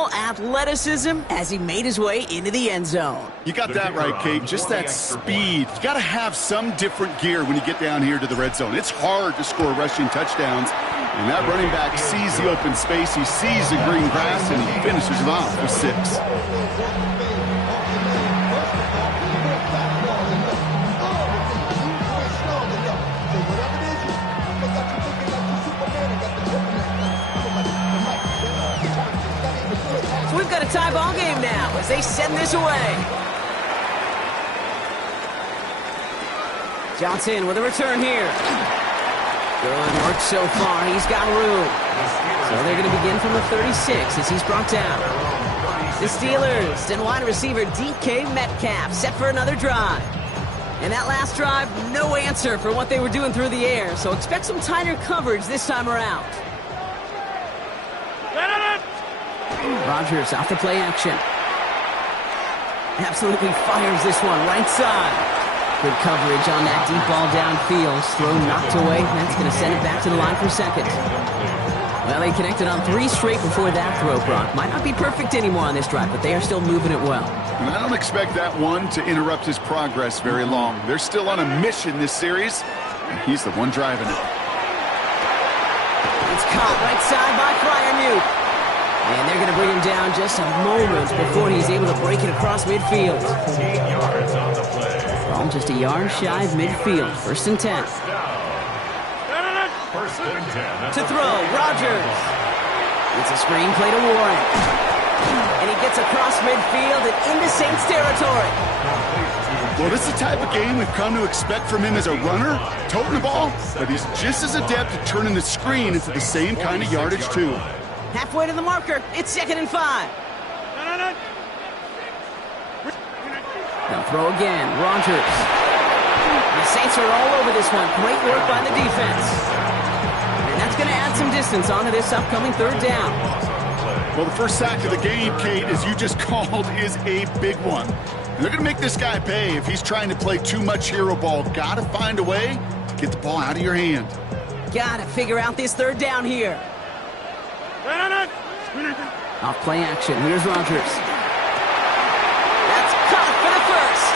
Athleticism as he made his way into the end zone. You got that right, Kate. Just that speed. You got to have some different gear when you get down here to the red zone. It's hard to score rushing touchdowns. And that running back sees the open space. He sees the green grass, and he finishes it off with 6. So we've got a tie ball game now as they send this away. Johnson with a return here. Good work so far. He's got room. So they're going to begin from the 36 as he's brought down. The Steelers and wide receiver DK Metcalf set for another drive. And that last drive, no answer for what they were doing through the air. So expect some tighter coverage this time around. Rodgers off the play action. Absolutely fires this one right side. Good coverage on that deep ball downfield. Throw knocked away. That's going to send it back to the line for second. Well, they connected on 3 straight before that throw, Brock. Might not be perfect anymore on this drive, but they are still moving it well. And I don't expect that one to interrupt his progress very long. They're still on a mission this series, and he's the one driving it. It's caught right side by Freiermuth. And they're going to bring him down just a moment before he's able to break it across midfield. 15 yards on the play. Well, just a yard shy of midfield. 1st and 10. 1st and 10. To throw, Rodgers. It's a screen play to Warren. And he gets across midfield and into Saints territory. Well, this is the type of game we've come to expect from him as a runner, toting the ball, but he's just as adept at turning the screen into the same kind of yardage, too. Halfway to the marker. It's 2nd and 5. Now throw again. Rodgers. The Saints are all over this one. Great work by the defense. And that's going to add some distance onto this upcoming 3rd down. Well, the first sack of the game, Kate, as you just called, is a big one. And they're going to make this guy pay if he's trying to play too much hero ball. Got to find a way to get the ball out of your hand. Got to figure out this 3rd down here. Off play action. Here's Rodgers. That's caught for the 1st.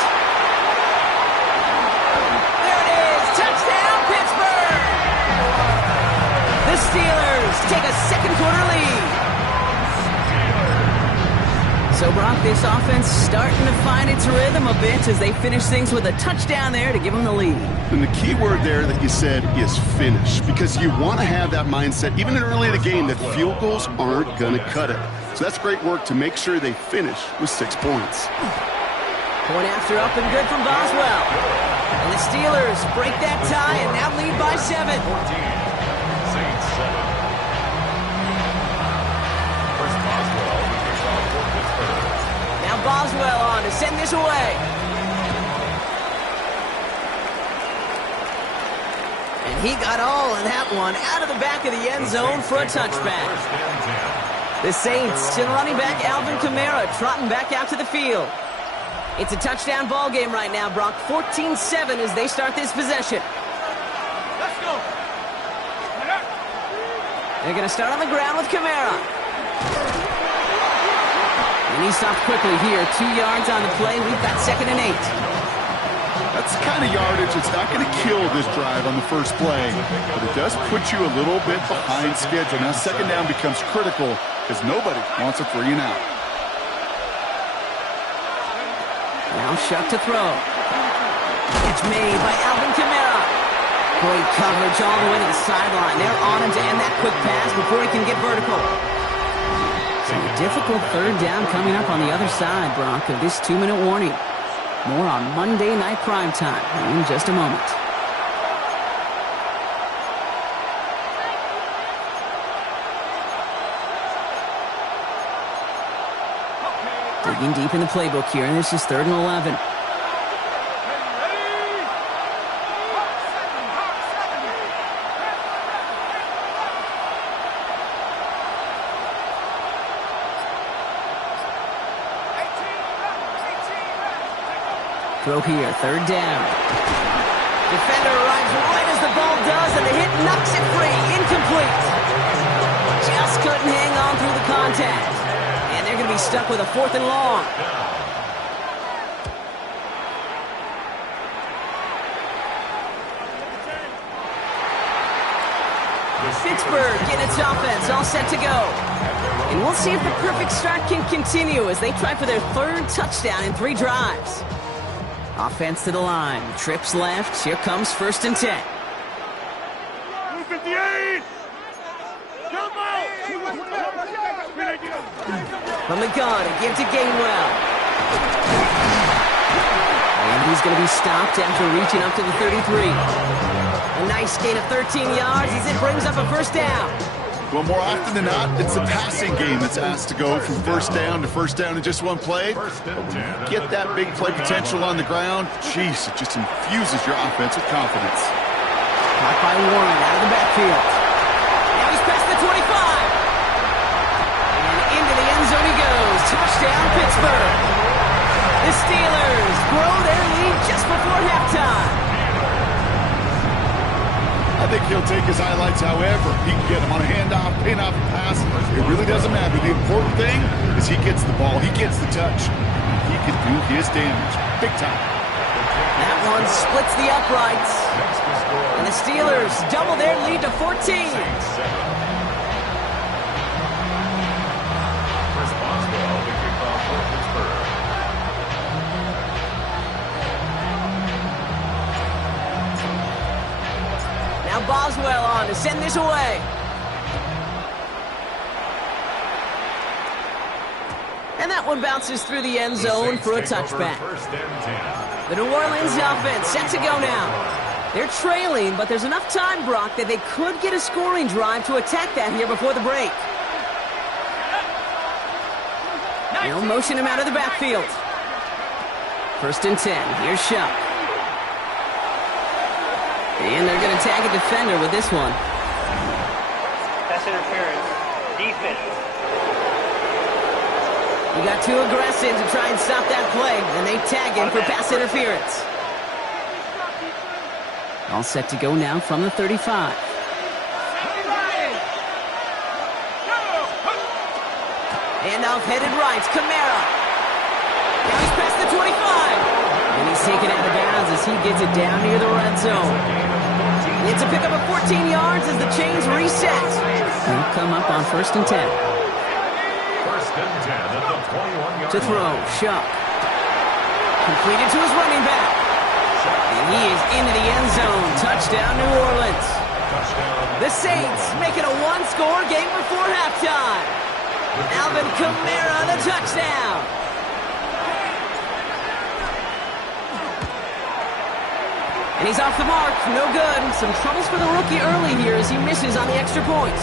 There it is. Touchdown, Pittsburgh. The Steelers take a 2nd quarter lead. So, Brock, this offense starting to find its rhythm a bit as they finish things with a touchdown there to give them the lead. And the key word there that you said is finish, because you want to have that mindset, even early in the game, that field goals aren't going to cut it. So that's great work to make sure they finish with 6 points. Point after up and good from Boswell. And the Steelers break that tie and now lead by 7. 14. Saints 7. First Boswell to kick off for Pittsburgh. Now Boswell on to send this away. And he got all of that one out of the back of the end zone for a touchback. The Saints and running back Alvin Kamara trotting back out to the field. It's a touchdown ball game right now, Brock. 14-7 as they start this possession. Let's go. They're going to start on the ground with Kamara. And he stopped quickly here. 2 yards on the play. We've got 2nd and 8. That's the kind of yardage that's not going to kill this drive on the first play, but it does put you a little bit behind schedule. Now 2nd down becomes critical because nobody wants a 3 and out. Now Shuck to throw. Catch made by Alvin Kamara. Great coverage all the way to the sideline. They're on him to end that quick pass before he can get vertical. So a difficult 3rd down coming up on the other side, Brock, of this 2-minute warning. More on Monday Night Primetime in just a moment. Digging deep in the playbook here, and this is 3rd and 11. Throw here, 3rd down. Defender arrives right as the ball does, and the hit knocks it free. Incomplete. contact. And they're going to be stuck with a 4th and long. Pittsburgh getting its offense all set to go. And we'll see if the perfect start can continue as they try for their 3rd touchdown in 3 drives. Offense to the line. Trips left. Here comes 1st and 10. 58! From the gun, it gives to Gainwell. And he's going to be stopped after reaching up to the 33. A nice gain of 13 yards as it brings up a 1st down. Well, more often than not, it's the passing game that's asked to go from 1st down to 1st down in just 1 play. But when you get that big play potential on the ground, jeez, it just infuses your offense with confidence. Caught by Warren out of the backfield. Now he's past the 25. And into the end zone he goes. Touchdown, Pittsburgh. The Steelers grow their lead just before halftime. I think he'll take his highlights however he can get them on a handoff, pin-off, pass. It really doesn't matter. The important thing is he gets the ball. He gets the touch. He can do his damage. Big time. That one splits the uprights. And the Steelers double their lead to 14. Now Boswell on to send this away. And that one bounces through the end zone for a touchback. The New Orleans offense set to go now. They're trailing, but there's enough time, Brock, that they could get a scoring drive to attack that here before the break. They'll motion him out of the backfield. 1st and 10. Here's Shuck. And they're going to tag a defender with this one. Pass interference. Defense. You got too aggressive to try and stop that play, and they tag him for pass interference. All set to go now from the 35. Handoff headed right. Kamara. Now he's past the 25. And he's taken out of bounds as he gets it down near the red zone. It's a pickup of 14 yards as the chains reset. He'll come up on 1st and 10. 1st and 10 at the 21-yard to throw, Shuck. Completed to his running back. And he is into the end zone. Touchdown, New Orleans. The Saints make it a 1-score game before halftime. Alvin Kamara, the touchdown. And he's off the mark. No good. Some troubles for the rookie early here as he misses on the extra point.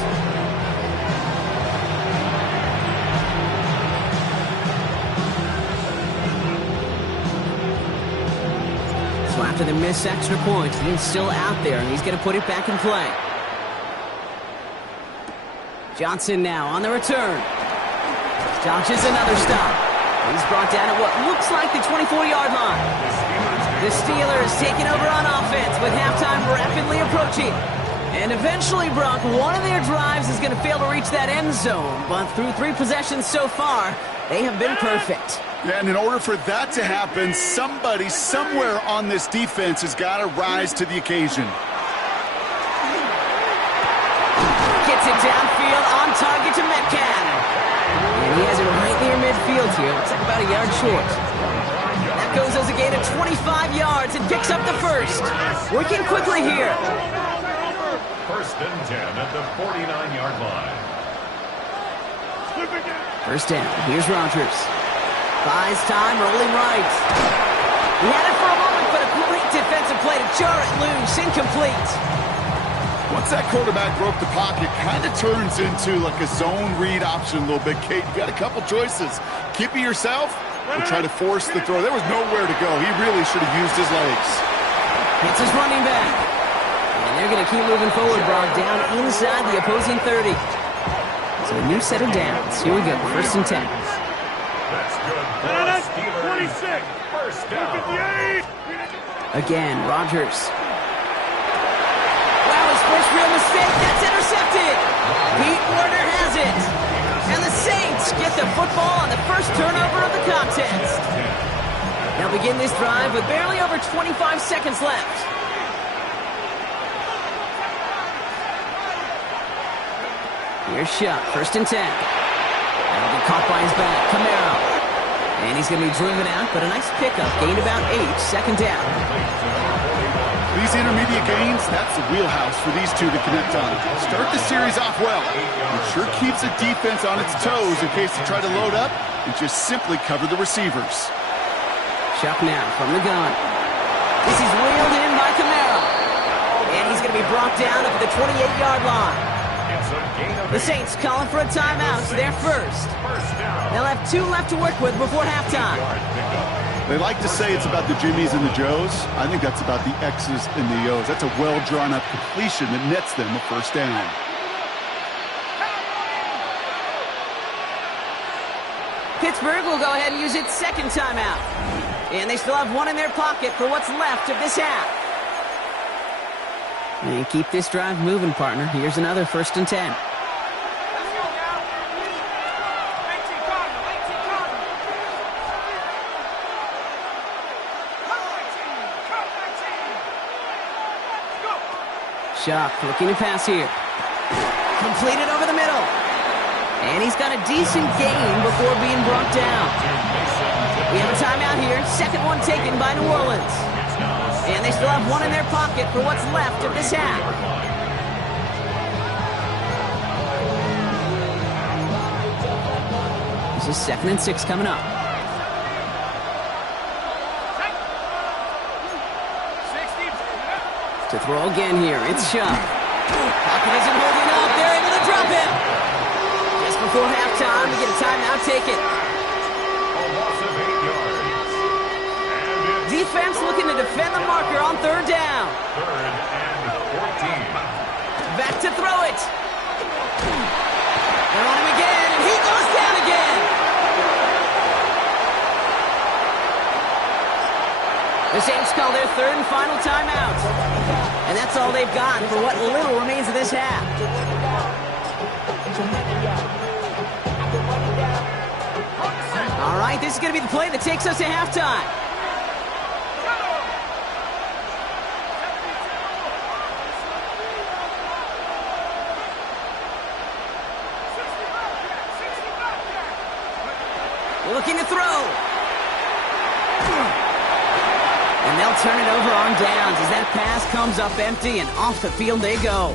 So after the missed extra point, he's still out there, and he's going to put it back in play. Johnson now on the return. Dodges another stop. He's brought down at what looks like the 24-yard line. The Steelers taking over on offense with halftime rapidly approaching. And eventually, Brock, one of their drives is going to fail to reach that end zone. But through 3 possessions so far, they have been perfect. Yeah, and in order for that to happen, somebody somewhere on this defense has got to rise to the occasion. Gets it downfield on target to Metcalf. And he has it right near midfield here. Looks like about a yard short. That goes as a gain of 25 yards and picks up the first. Working quickly here. 1st and 10 at the 49-yard line. 1st down. Here's Rodgers. Buys time, rolling right. He had it for a moment, but a great defensive play to jar it loose. Incomplete. Once that quarterback broke the pocket, kind of turns into like a zone read option a little bit. Kate, you got a couple choices. Keep it yourself or try to force the throw. There was nowhere to go. He really should have used his legs. It's his running back. And they're going to keep moving forward, Brock, down inside the opposing 30. So a new set of downs. Here we go, 1st and 10. That's good for the Steelers. 46. 1st down. Again, Rodgers. Wow, his first real mistake. That's intercepted. Pete Werner has it. And the Saints this drive with barely over 25 seconds left. Here's Shuck, 1st and 10. That'll be caught by his back, Camaro. And he's going to be driven out, but a nice pickup. Gained about 8, 2nd down. These intermediate gains, that's the wheelhouse for these two to connect on. Start the series off well. It sure keeps the defense on its toes in case they try to load up and just simply cover the receivers. Shuck now from the gun. This is wheeled in by Camaro. And he's going to be brought down up at the 28-yard line. The Saints calling for a timeout. They're first. They'll have 2 left to work with before halftime. They like to say it's about the Jimmies and the Joes. I think that's about the X's and the O's. That's a well-drawn-up completion that nets them a 1st down. Pittsburgh will go ahead and use its 2nd timeout. And they still have 1 in their pocket for what's left of this half. And keep this drive moving, partner. Here's another 1st and 10. Shuck looking to pass here. Completed over the middle. And he's got a decent gain before being brought down. We have a timeout here. 2nd one taken by New Orleans. And they still have 1 in their pocket for what's left of this half. This is 2nd and 6 coming up. To throw again here, it's Shuck. Pocket isn't holding up. They're able to drop him. Just before halftime, we get a timeout taken. Defense looking to defend the marker on 3rd down. 3rd and 14. Back to throw it. They're on him again, and he goes down again. The Saints call their 3rd and final timeout. And that's all they've got for what little remains of this half. All right, this is going to be the play that takes us to halftime. Looking to throw. And they'll turn it over on downs as that pass comes up empty and off the field they go.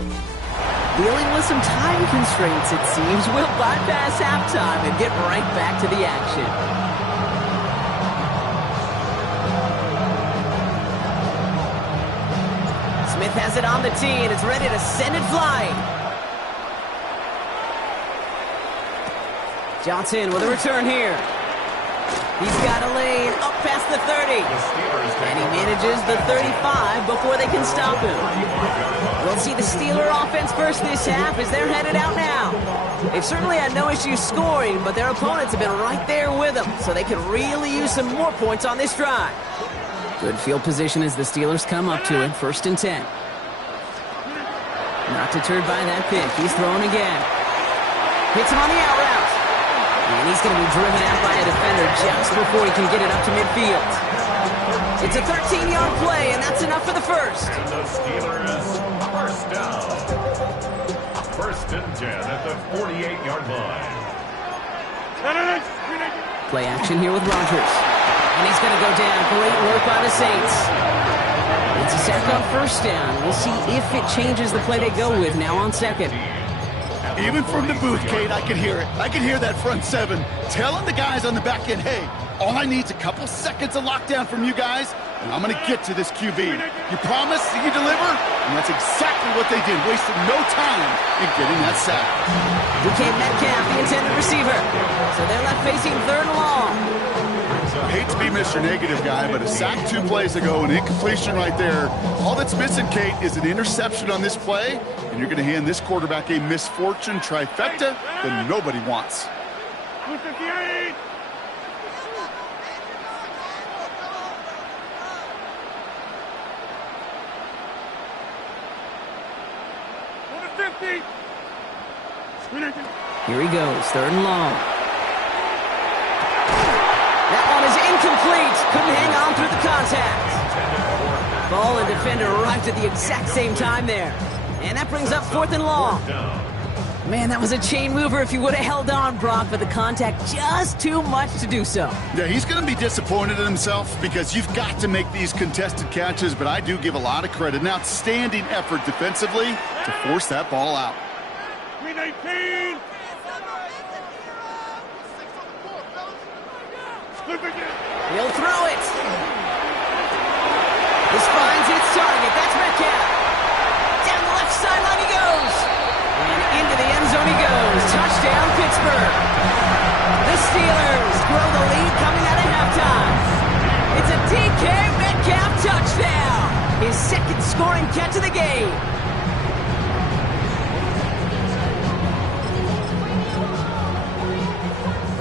Dealing with some time constraints, it seems. We'll bypass halftime and get right back to the action. Smith has it on the tee and is ready to send it flying. Johnson with a return here. He's got a lane up past the 30. And he manages the 35 before they can stop him. We'll see the Steeler offense first this half as they're headed out now. They've certainly had no issues scoring, but their opponents have been right there with them, so they could really use some more points on this drive. Good field position as the Steelers come up to it, 1st and 10. Not deterred by that pick. He's throwing again. Hits him on the out route. And he's going to be driven out by a defender just before he can get it up to midfield. It's a 13-yard play, and that's enough for the first. And the Steelers, 1st down. 1st and 10 at the 48-yard line. Play action here with Rodgers. And he's going to go down. Great work by the Saints. It's a sack on 1st down. We'll see if it changes the play they go with now on 2nd. Even from the booth, Kate, I can hear it. I can hear that front 7 telling the guys on the back end, hey, all I need is a couple seconds of lockdown from you guys, and I'm going to get to this QB. You promise that you deliver? And that's exactly what they did. Wasted no time in getting that sack. DK Metcalf, the intended receiver. So they're left facing 3rd and long. I hate to be Mr. Negative guy, but a sack 2 plays ago, an incompletion right there. All that's missing, Kate, is an interception on this play, and you're going to hand this quarterback a misfortune trifecta that nobody wants. Here he goes, 3rd and long. That one is Incomplete. Couldn't hang on through the contact. Ball and defender arrived at the exact same time there. And that brings up 4th and long. Man, that was a chain mover if you would have held on, Brock, but the contact just too much to do so. Yeah, he's going to be disappointed in himself because you've got to make these contested catches, but I do give a lot of credit. An outstanding effort defensively to force that ball out. He'll throw it. This finds its target. That's Metcalf. Down the left sideline he goes. And into the end zone he goes. Touchdown, Pittsburgh. The Steelers grow the lead coming out of halftime. It's a DK Metcalf touchdown. His second scoring catch of the game.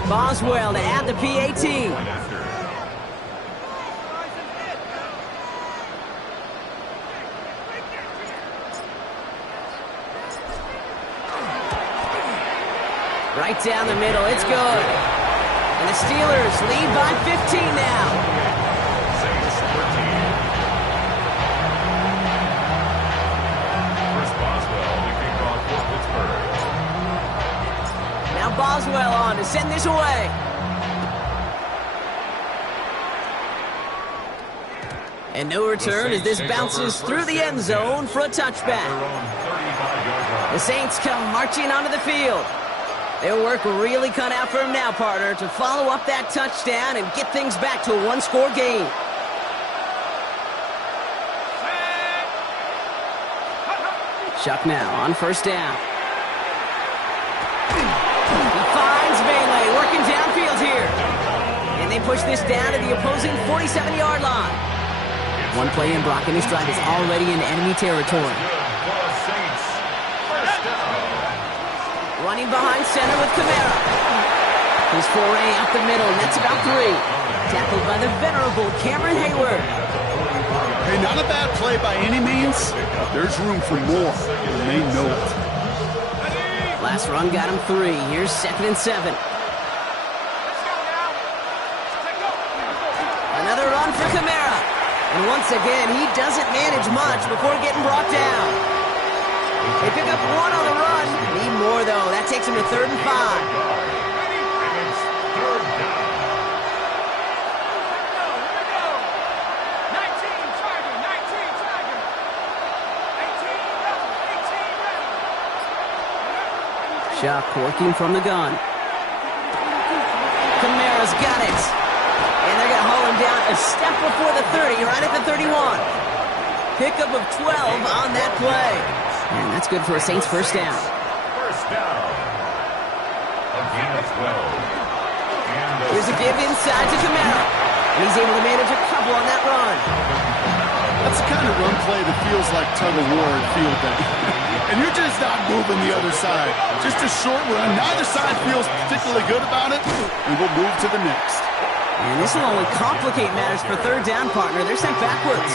Boswell to add the PAT. Right down the middle, it's good. And the Steelers lead by 15 now. Saints 14. Chris Boswell, the kickoff for Pittsburgh. Now Boswell on to send this away. And no return as this bounces through the end zone for a touchback. The Saints come marching onto the field. Their work really cut out for him now, partner, to follow up that touchdown and get things back to a one-score game. Chuck now on 1st down. He finds Bailey working downfield here. And they push this down to the opposing 47-yard line. One play in, Brock, and this drive is already in enemy territory. Running behind center with Kamara. His foray up the middle, and that's about 3. Tackled by the venerable Cameron Hayward. Hey, not a bad play by any means. There's room for more, and they know it. Last run got him 3. Here's 2nd and 7. Another run for Kamara. And once again, he doesn't manage much before getting brought down. They pick up 1 on the run. Need more, though. That takes him to 3rd and 5. Chuck working from the gun. Kamara's got it. And they're going to haul him down a step before the 30, right at the 31. Pickup of 12 on that play. And that's good for a Saints 1st down. First down. Again at 12. Here's a give inside to Kamara. And he's able to manage a couple on that run. That's the kind of run play that feels like tug-of-war at field day. And you're just not moving the other side. Just a short run. Neither side feels particularly good about it. And we'll move to the next. And this will only complicate matters for 3rd down, partner. They're sent backwards.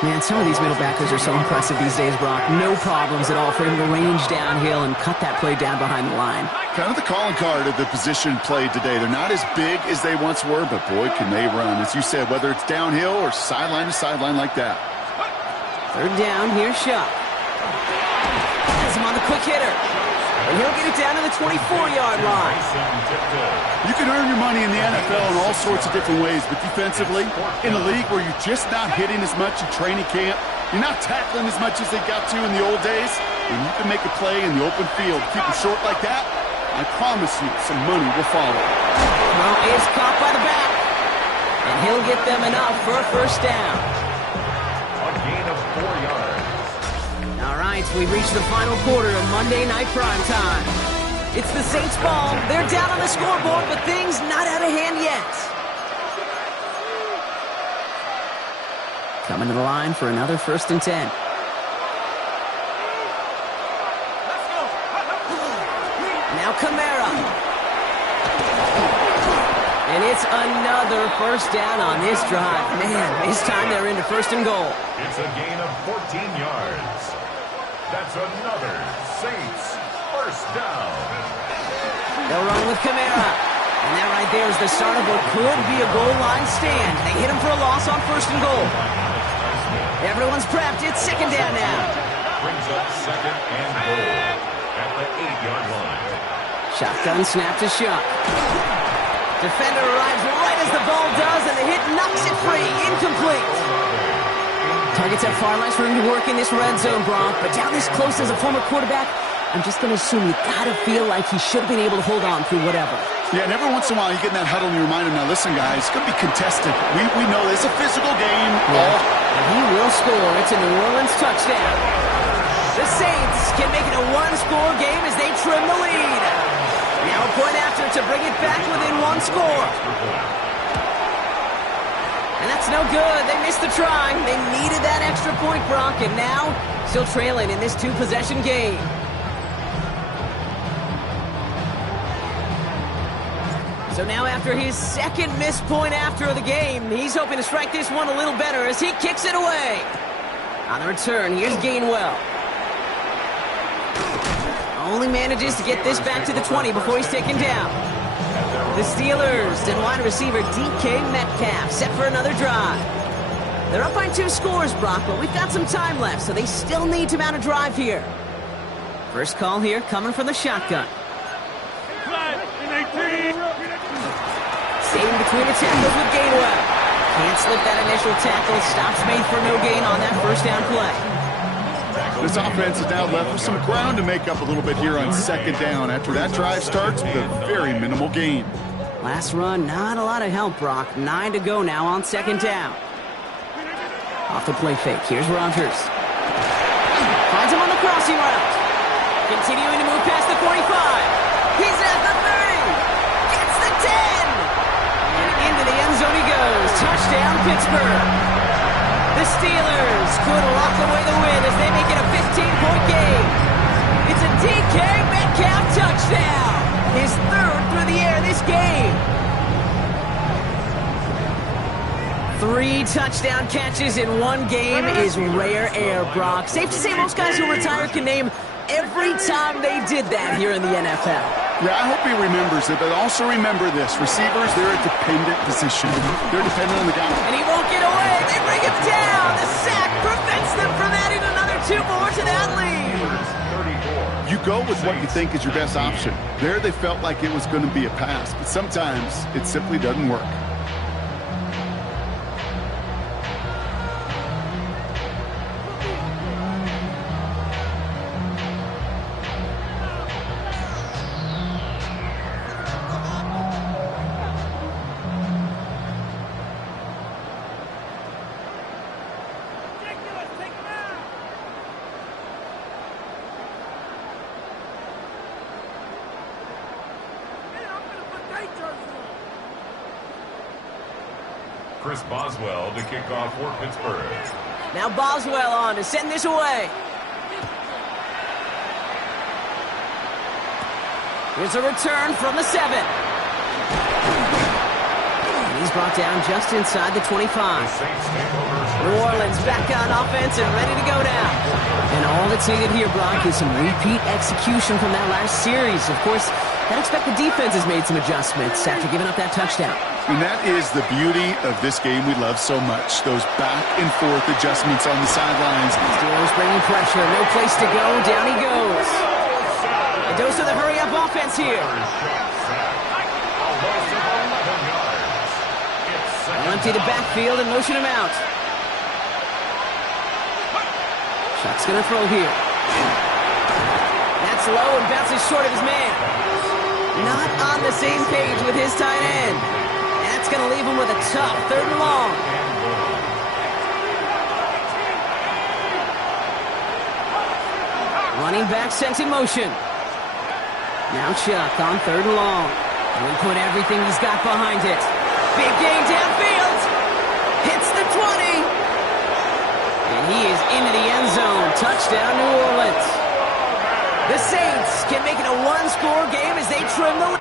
Man, some of these middle backers are so impressive these days, Brock. No problems at all for him to range downhill and cut that play down behind the line. Kind of the calling card of the position played today. They're not as big as they once were, but boy, can they run. As you said, whether it's downhill or sideline to sideline like that. 3rd down, here's Shuck. Has him on the quick hitter. And he'll get it down to the 24-yard line. You can earn your money in the NFL in all sorts of different ways, but defensively, in a league where you're just not hitting as much in training camp, you're not tackling as much as they got to in the old days, and you can make a play in the open field, keep it short like that, I promise you some money will follow. Well, is caught by the back, and he'll get them enough for a 1st down. A gain of 4 yards. All right, we've reached the final quarter of Monday Night Prime Time. It's the Saints ball. They're down on the scoreboard, but things not out of hand yet. Coming to the line for another 1st and 10. Now Kamara. And it's another 1st down on this drive. Man, this time they're into 1st and goal. It's a gain of 14 yards. That's another Saints 1st down. They'll run with Kamara. And that right there is the start of what could be a goal line stand. They hit him for a loss on 1st and goal. Everyone's prepped. It's 2nd down now. Brings up 2nd and goal at the 8-yard line. Shotgun snap to Shuck. Defender arrives right as the ball does, and the hit knocks it free. Incomplete. Targets have far less room to work in this red zone, Brock, but down this close as a former quarterback, I'm just going to assume you got to feel like he should have been able to hold on through whatever. Yeah, and every once in a while you get in that huddle and you remind him, now listen, guys, it's going to be contested. We know it's a physical game. Yeah. And he will score. It's a New Orleans touchdown. The Saints can make it a one-score game as they trim the lead. Now a point after to bring it back within one score. And that's no good. They missed the try. They needed that extra point, Brock, and now still trailing in this two-possession game. So now after his 2nd missed point after the game, he's hoping to strike this one a little better as he kicks it away. On the return, here's Gainwell. Only manages to get this back to the 20 before he's taken down. The Steelers and wide receiver DK Metcalf set for another drive. They're up by 2 scores, Brock, but we've got some time left, so they still need to mount a drive here. First call here coming from the shotgun. Staying between the tackles with Gainwell. Can't slip that initial tackle. Stops made for no gain on that 1st down play. This offense is now left with some ground to make up a little bit here on 2nd down after that drive starts with a very minimal gain. Last run, not a lot of help, Brock. 9 to go now on 2nd down. Off the play fake, here's Rodgers. Finds him on the crossing route. Continuing to move past the 45. He's at the 30. Gets the 10. And into the end zone he goes. Touchdown, Pittsburgh. The Steelers could lock away the win as they make it a 15-point game. It's a DK Metcalf touchdown. His 3rd through the air this game. 3 touchdown catches in one game is rare air, Brock. Safe to say most guys who retire can name every time they did that here in the NFL. Yeah, I hope he remembers it, but also remember this. Receivers, they're a dependent position. They're dependent on the guy. And he won't get away. They bring him down. The sack prevents them from adding another 2 more to that lead. You go with what you think is your best option. There they felt like it was going to be a pass, but sometimes it simply doesn't work. Chris Boswell to kick off for Pittsburgh. Now Boswell on to send this away. Here's a return from the 7. And he's brought down just inside the 25. New Orleans back on offense and ready to go now. And all that's needed here, Brock, is some repeat execution from that last series. Of course, I'd expect the defense has made some adjustments after giving up that touchdown. And that is the beauty of this game we love so much. Those back and forth adjustments on the sidelines. Steelers bringing pressure. No place to go. Down he goes. A dose of the hurry-up offense here. They'll empty the backfield and motion him out. Shuck's going to throw here. That's low and bounces short of his man. Not on the same page with his tight end. That's going to leave him with a tough 3rd and long. Running back sent in motion. Now Chuck on 3rd and long. And we put everything he's got behind it. Big gain downfield. Hits the 20. And he is into the end zone. Touchdown, New Orleans. The Saints can make it a one-score game as they trim the lead.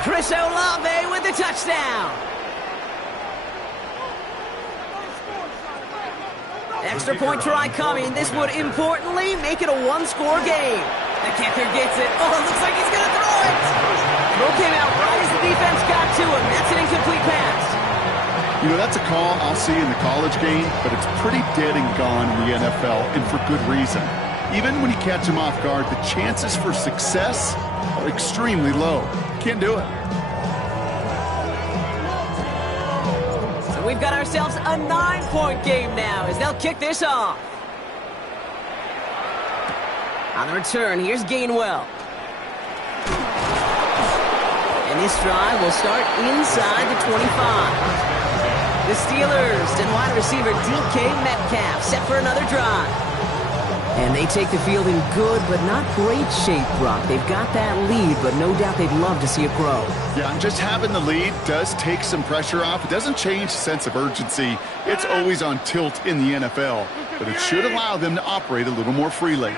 Chris Olave with the touchdown. Extra point try coming. This would importantly make it a one-score game. The kicker gets it. Oh, it looks like he's going to throw it. Throw came out right as the defense got to him. That's an incomplete pass. You know, that's a call I'll see in the college game, but it's pretty dead and gone in the NFL, and for good reason. Even when you catch him off guard, the chances for success are extremely low. Can't do it. So we've got ourselves a 9-point game now as they'll kick this off. On the return, here's Gainwell. And this drive will start inside the 25. The Steelers and wide receiver DK Metcalf set for another drive. And they take the field in good but not great shape, Brock. They've got that lead, but no doubt they'd love to see it grow. Yeah, and just having the lead does take some pressure off. It doesn't change the sense of urgency. It's always on tilt in the NFL, but it should allow them to operate a little more freely.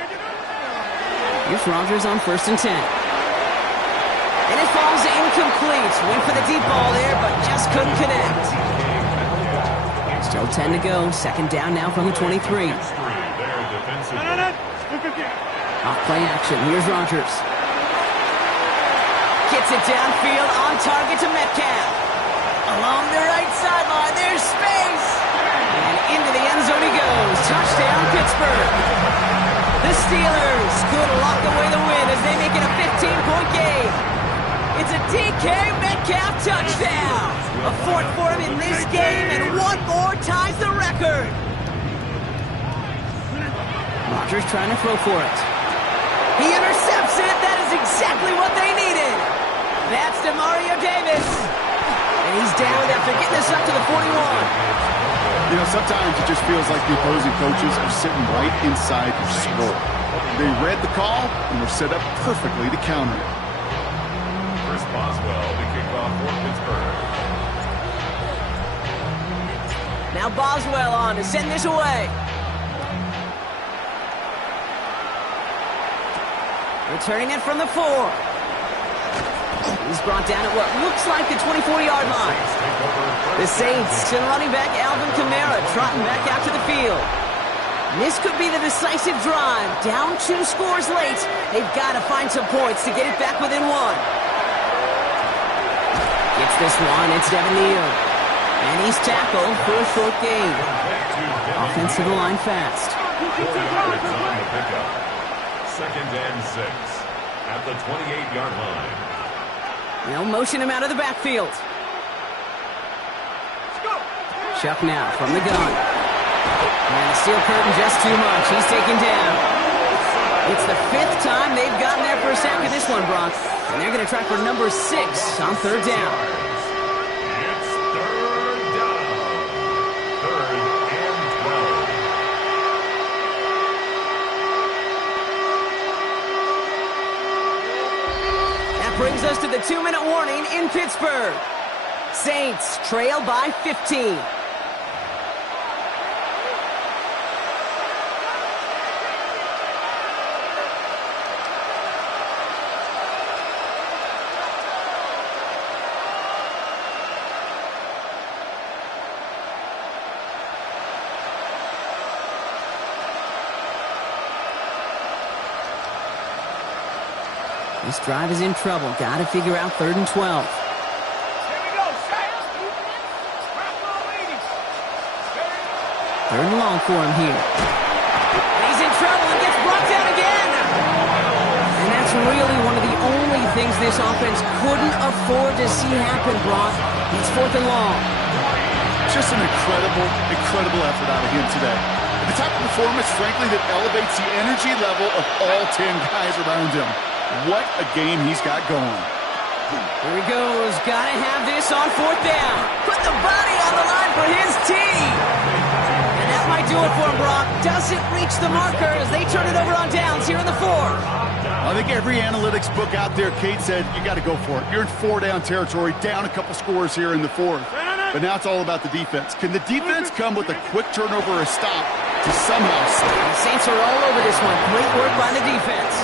Here's Rodgers on 1st and 10. And it falls incomplete. Went for the deep ball there, but just couldn't connect. Still 10 to go. Second down now from the 23. Off play action. Here's Rodgers. Gets it downfield on target to Metcalf. Along the right sideline. There's space. And into the end zone he goes. Touchdown, Pittsburgh. The Steelers could lock away the win as they make it a 15-point game. It's a DK Metcalf touchdown. A fourth for him in this game, and one more ties the record. Rodgers trying to throw for it. He intercepts it. That is exactly what they needed. That's DeMario Davis. And he's down after getting this up to the 41. You know, sometimes it just feels like the opposing coaches are sitting right inside your skull. They read the call and were set up perfectly to counter it. Chris Boswell, the kickoff for Pittsburgh. Now Boswell on to send this away. Returning it from the 4. He's brought down at what looks like the 24-yard line. The Saints send running back Alvin Kamara trotting back out to the field. This could be the decisive drive. Down 2 scores late. They've got to find some points to get it back within 1. Gets this one. It's Devin Neal. And he's tackled for a short gain. Offensive line fast. 4 yards on the pickup. 2nd and 6 at the 28-yard line. They'll motion him out of the backfield. Chuck now from the gun. And the steel curtain just too much. He's taken down. It's the 5th time they've gotten there for a sack in this one, Brock. And they're going to try for number 6 on 3rd down. It's 3rd down. 3rd and 12. That brings us to the 2-minute warning in Pittsburgh. Saints trail by 15. This drive is in trouble. Got to figure out 3rd and 12. Third and long for him here. And he's in trouble and gets brought down again. And that's really one of the only things this offense couldn't afford to see happen, Brock. It's 4th and long. Just an incredible effort out of him today. The type of performance, frankly, that elevates the energy level of all 10 guys around him. What a game he's got going. Here he goes. Gotta have this on 4th down. Put the body on the line for his team. And that might do it for him, Brock. Doesn't reach the marker as they turn it over on downs here in the 4th. I think every analytics book out there, Kate said, you got to go for it. You're in 4-down territory, down a couple scores here in the 4th. But now it's all about the defense. Can the defense come with a quick turnover or a stop to somehow stop? The Saints are all over this one. Great work by the defense.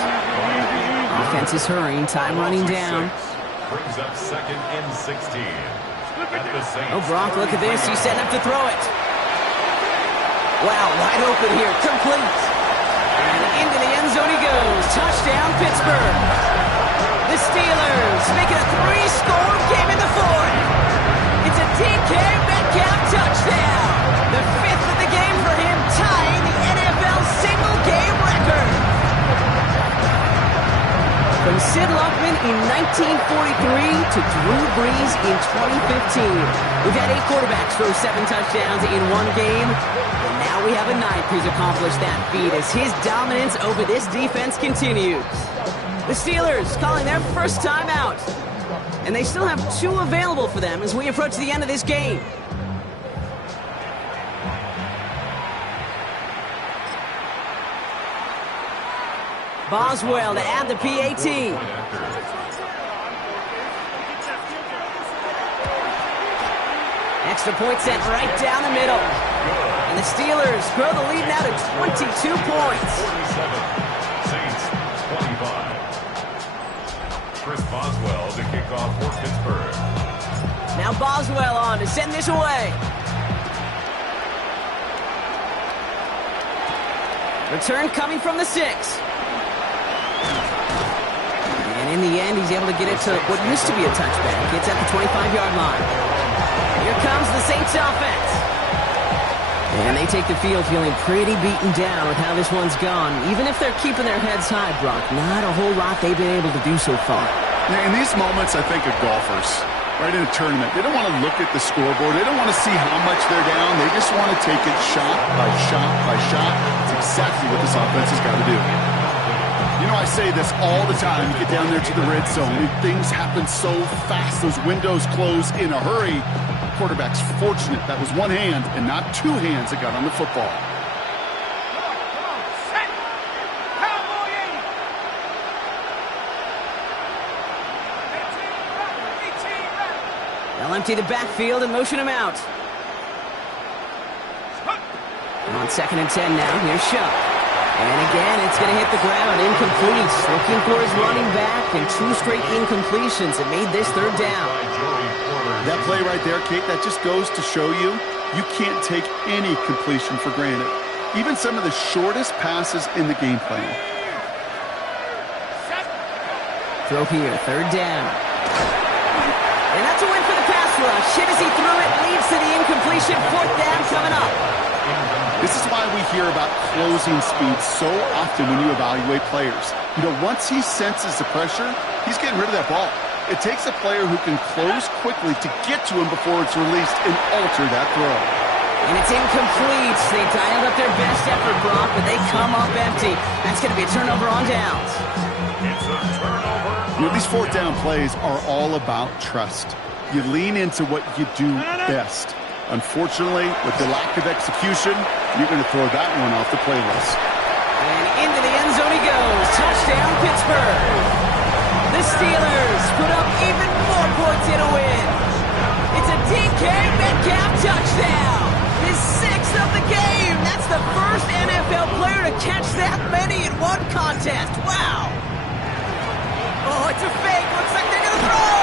Offense is hurrying. Time running down. Brings up 2nd and 16. Oh, Brock, look at this. He's setting up to throw it. Wow, wide open here. Complete. And into the end zone he goes. Touchdown, Pittsburgh. The Steelers make it a 3-score game in the 4th. It's a DK Metcalf touchdown. The 5th of the game for him, tying the NFL single-game record. From Sid Luckman in 1943 to Drew Brees in 2015. We've had 8 quarterbacks throw 7 touchdowns in one game. And now we have a 9th who's accomplished that feat as his dominance over this defense continues. The Steelers calling their first time out. And they still have 2 available for them as we approach the end of this game. Boswell to add the PAT. Extra point sent right down the middle. And the Steelers grow the lead now to 22 points. 47, Saints 25. Chris Boswell to kick off for Pittsburgh. Now Boswell on to send this away. Return coming from the 6. And in the end, he's able to get it to what used to be a touchback. Gets at the 25-yard line. Here comes the Saints offense. And they take the field feeling pretty beaten down with how this one's gone. Even if they're keeping their heads high, Brock, not a whole lot they've been able to do so far. In these moments, I think of golfers, right in a tournament. They don't want to look at the scoreboard. They don't want to see how much they're down. They just want to take it shot by shot by shot. It's exactly what this offense has got to do. You know, I say this all the time. You get down there to the red zone, and things happen so fast. Those windows close in a hurry. Quarterback's fortunate that was one hand and not 2 hands that got on the football. They'll empty the backfield and motion him out. On 2nd and 10 now, here's Shuck. And again, it's going to hit the ground, incomplete. Looking for his running back, and 2 straight incompletions that made this 3rd down. That play right there, Kate, that just goes to show you, you can't take any completion for granted. Even some of the shortest passes in the game plan. Throw here, 3rd down. And that's a win for the pass rush. Hit as he threw it, leads to the incompletion. 4th down coming up. This is why we hear about closing speed so often when you evaluate players. You know, once he senses the pressure, he's getting rid of that ball. It takes a player who can close quickly to get to him before it's released and alter that throw. And it's incomplete. They dialed up their best effort, Brock, but they come up empty. That's going to be a turnover on downs. It's a turnover. You know, these 4th down plays are all about trust. You lean into what you do best. Unfortunately, with the lack of execution, you're going to throw that one off the playlist. And into the end zone he goes. Touchdown, Pittsburgh. The Steelers put up even more points in a win. It's a DK Metcalf touchdown. His 6th of the game. That's the first NFL player to catch that many in one contest. Wow. Oh, it's a fake. Looks like they're going to throw.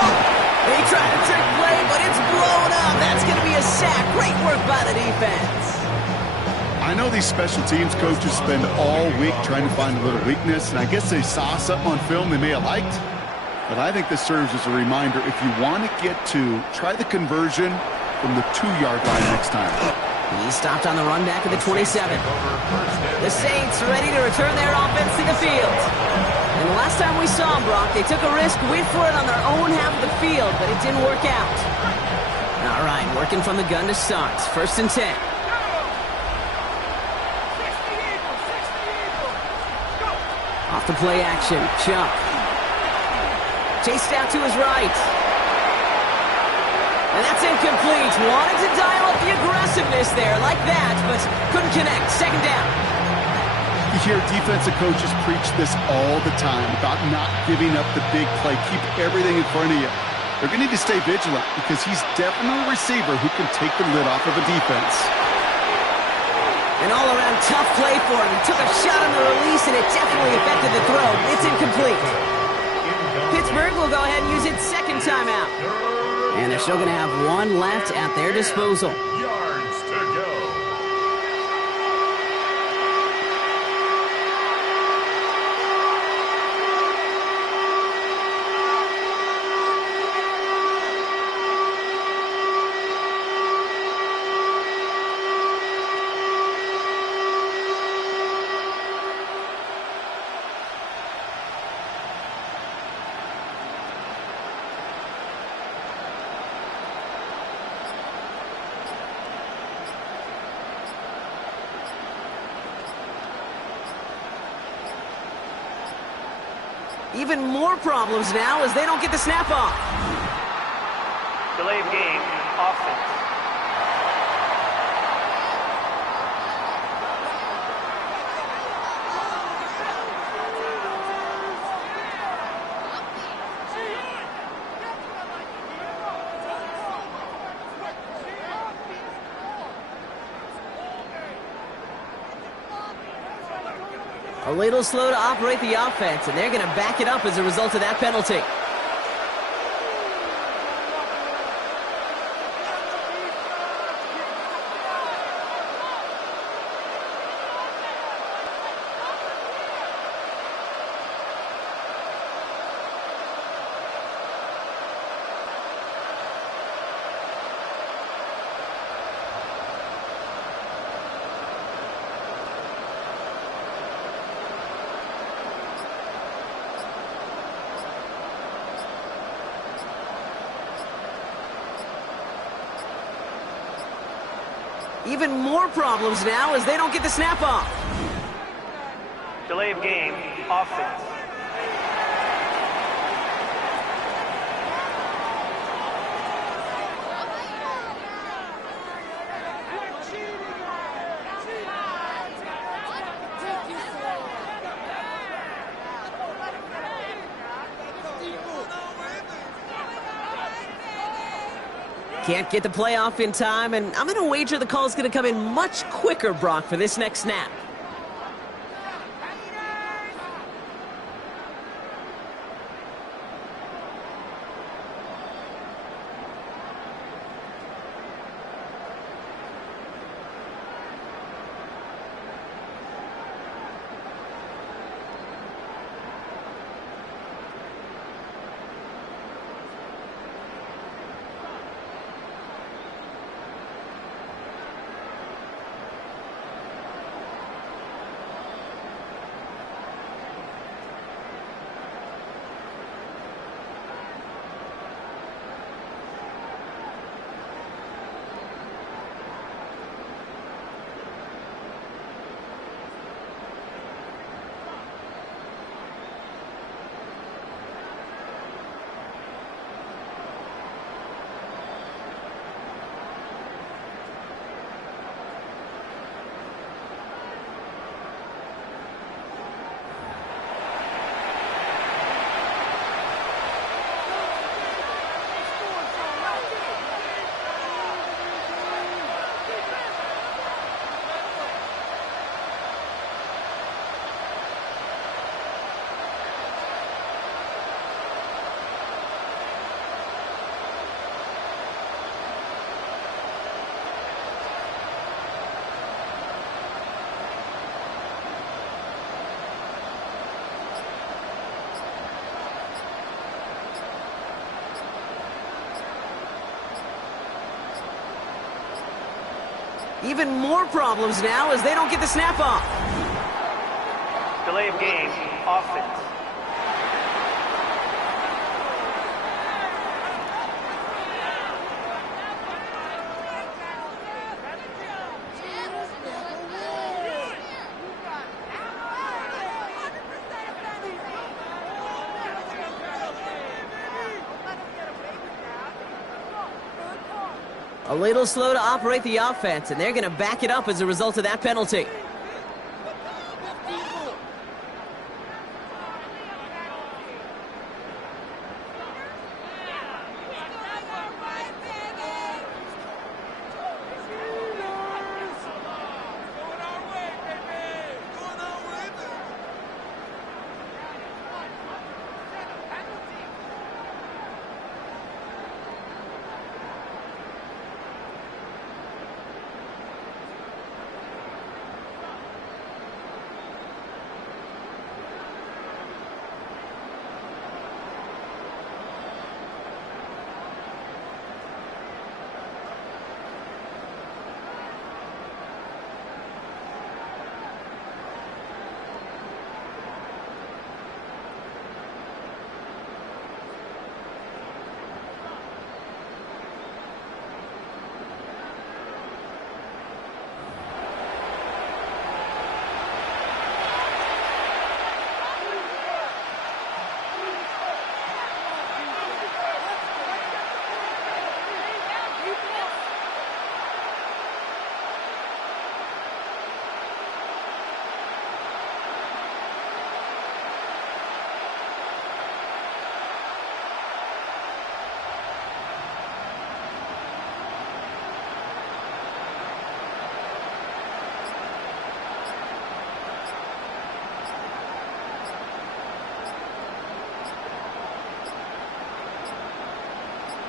They try to trick play, but it's blown up. That's going to be a sack. Great work by the defense. I know these special teams coaches spend all week trying to find a little weakness, and I guess they saw something on film they may have liked. But I think this serves as a reminder, if you want to get two, try the conversion from the 2-yard line next time. He stopped on the run back at the 27. The Saints ready to return their offense to the field. And the last time we saw them, Brock, they took a risk, went for it on their own half of the field, but it didn't work out. All right, working from the gun to start. 1st and 10. Off the play action, Chuck. Chased out to his right. And that's incomplete. Wanted to dial up the aggressiveness there like that, but couldn't connect. 2nd down. You hear defensive coaches preach this all the time about not giving up the big play. Keep everything in front of you. They're going to need to stay vigilant because he's definitely a receiver who can take the lid off of a defense. An all-around tough play for him. He took a shot on the release, and it definitely affected the throw. It's incomplete. Pittsburgh will go ahead and use its 2nd timeout. And they're still going to have one left at their disposal. Yards to go. Even more problems now as they don't get the snap off. Delay of game, offense. A little slow to operate the offense, and they're going to back it up as a result of that penalty. Even more problems now as they don't get the snap off. Delay of game, offense. Can't get the play off in time, and I'm going to wager the call is going to come in much quicker, Brock, for this next snap. Even more problems now as they don't get the snap off. Delay of game, offense. A little slow to operate the offense, and they're going to back it up as a result of that penalty.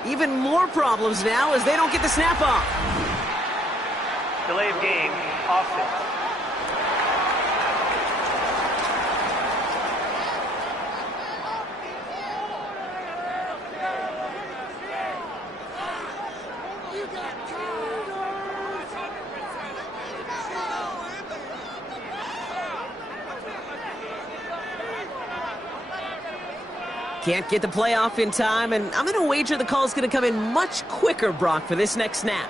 Even more problems now as they don't get the snap off. Delay of game, offense. Can't get the play off in time, and I'm going to wager the call's going to come in much quicker, Brock, for this next snap.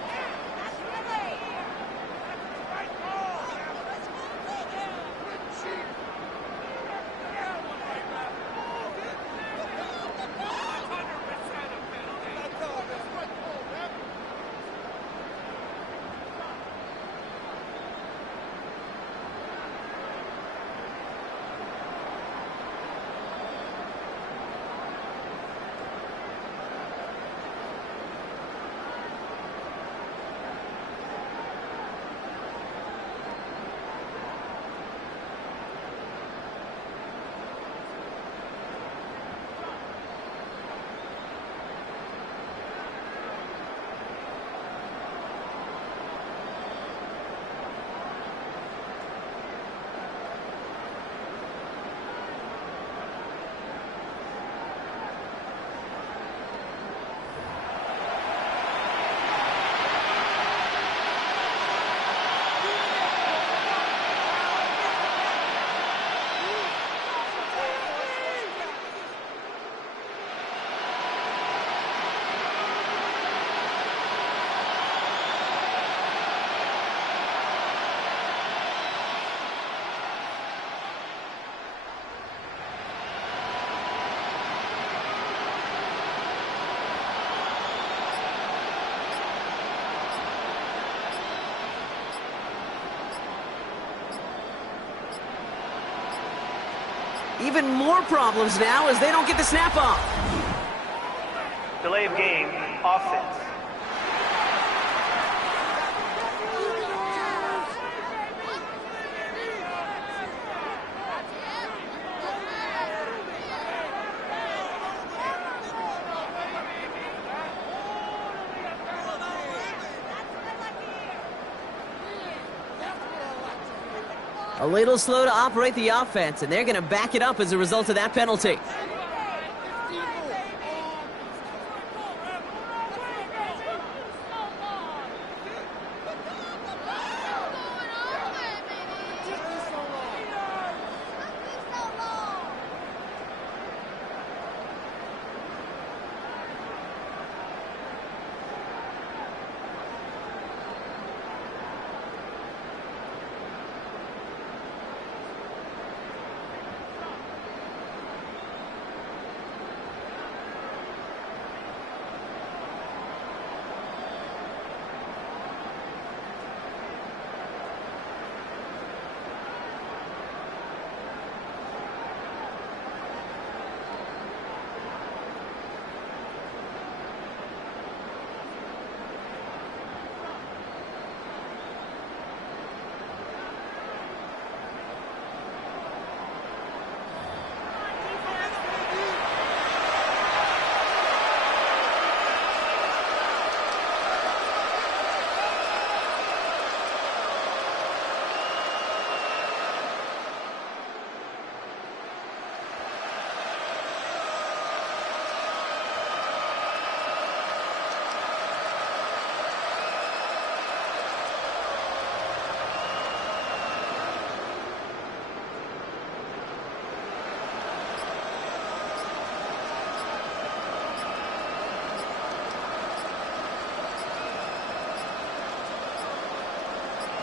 Even more problems now as they don't get the snap off. Delay of game, offense. A little slow to operate the offense, and they're going to back it up as a result of that penalty.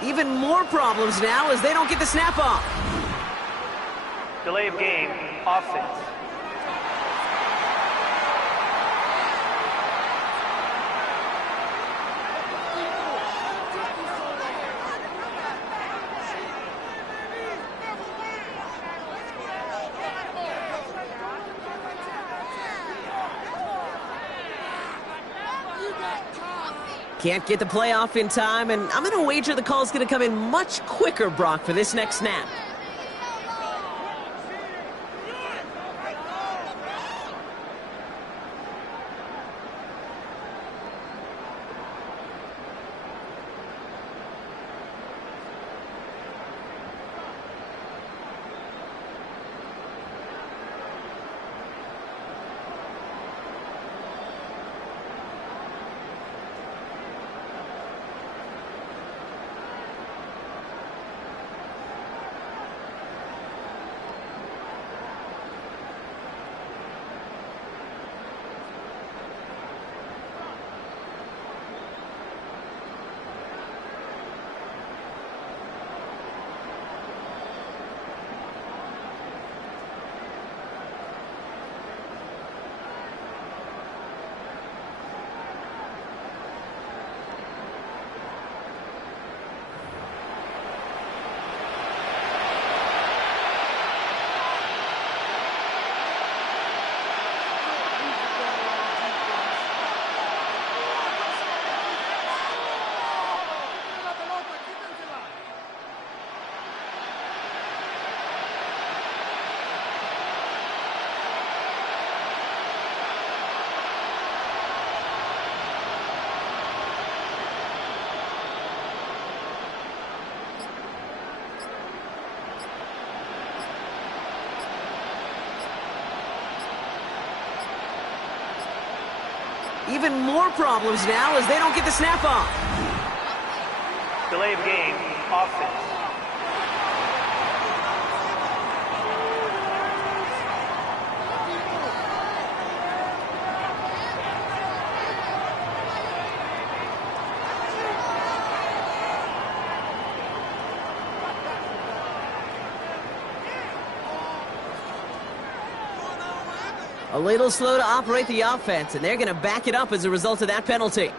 Even more problems now as they don't get the snap off. Delay of game, offense. Can't get the play off in time, and I'm going to wager the call's going to come in much quicker, Brock, for this next snap. Even more problems now as they don't get the snap off. Delay of game, offense. A little slow to operate the offense, and they're going to back it up as a result of that penalty.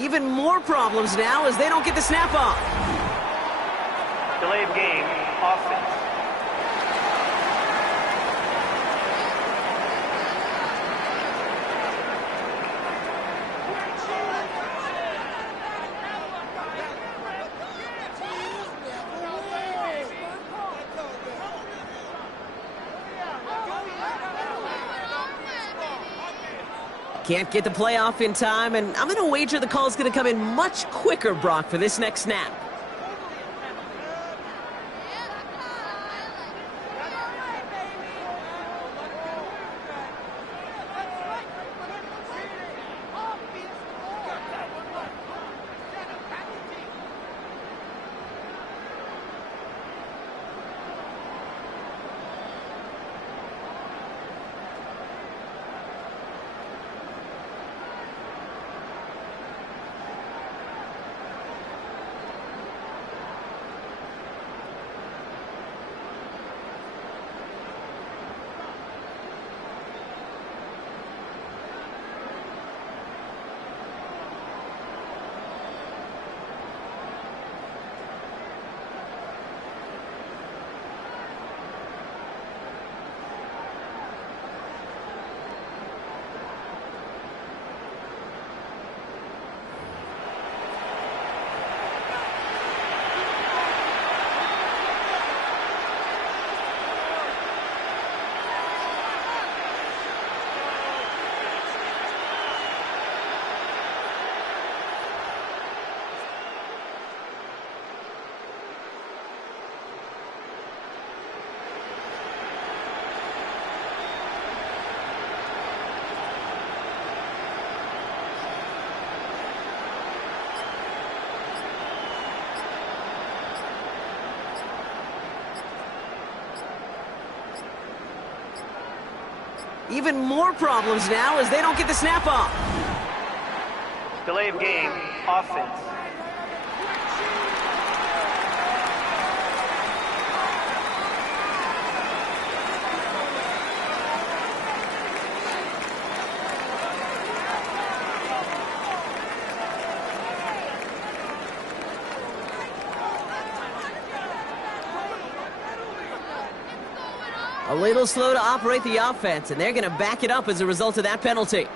Even more problems now as they don't get the snap off. Delay of game, offense. Can't get the play off in time, and I'm going to wager the call's going to come in much quicker, Brock, for this next snap. Even more problems now as they don't get the snap off. Delay of game, offense. A little slow to operate the offense, and they're going to back it up as a result of that penalty.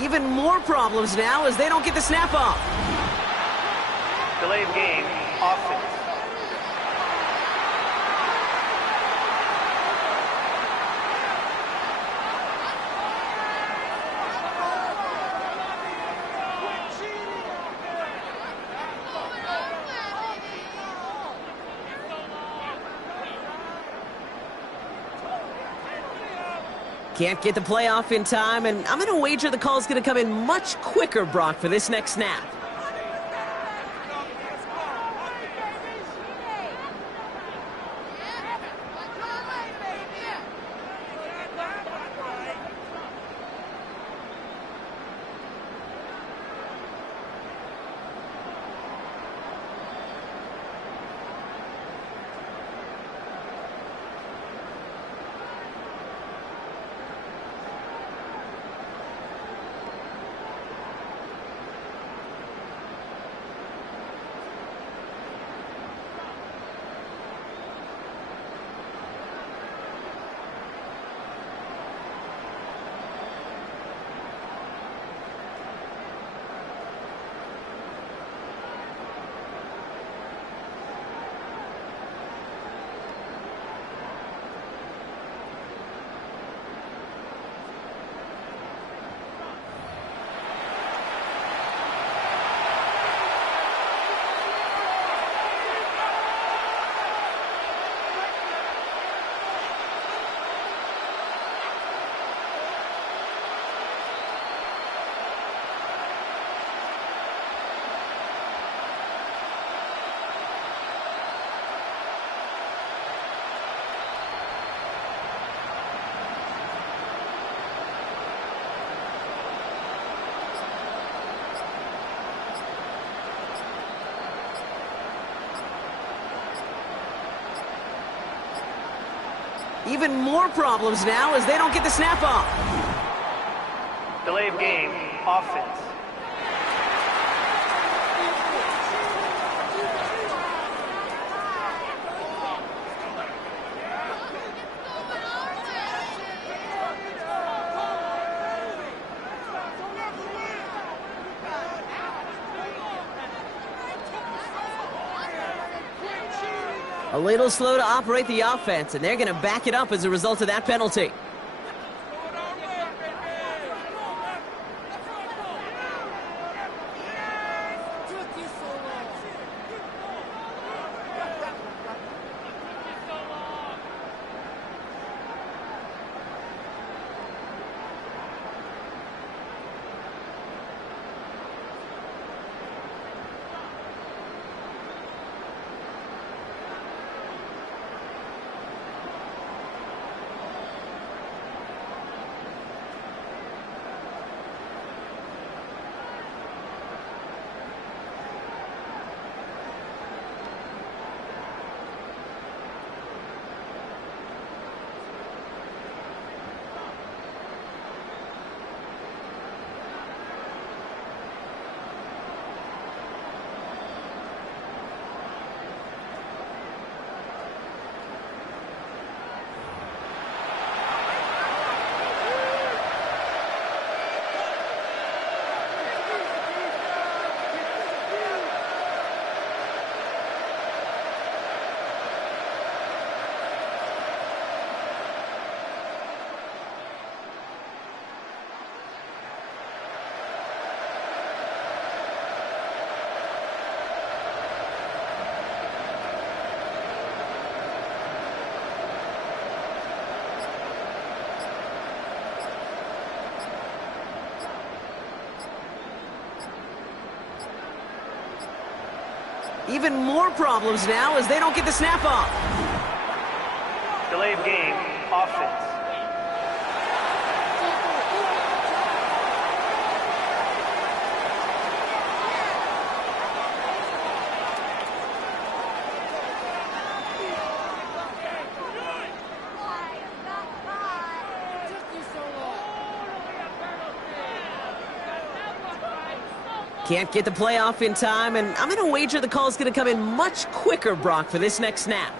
Even more problems now as they don't get the snap off. Delay of game, offense. Can't get the play off in time, and I'm going to wager the call's going to come in much quicker, Brock, for this next snap. Even more problems now as they don't get the snap off. Delay of game, offense. A little slow to operate the offense, and they're going to back it up as a result of that penalty. Even more problems now as they don't get the snap off. Delay of game, offense. Can't get the play off in time, and I'm going to wager the call is going to come in much quicker, Brock, for this next snap.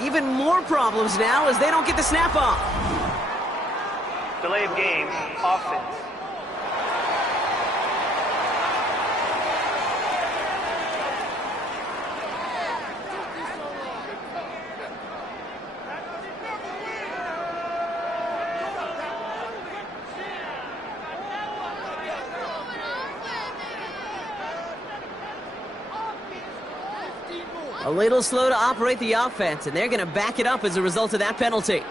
Even more problems now as they don't get the snap off. Delay of game, offense. A little slow to operate the offense, and they're going to back it up as a result of that penalty.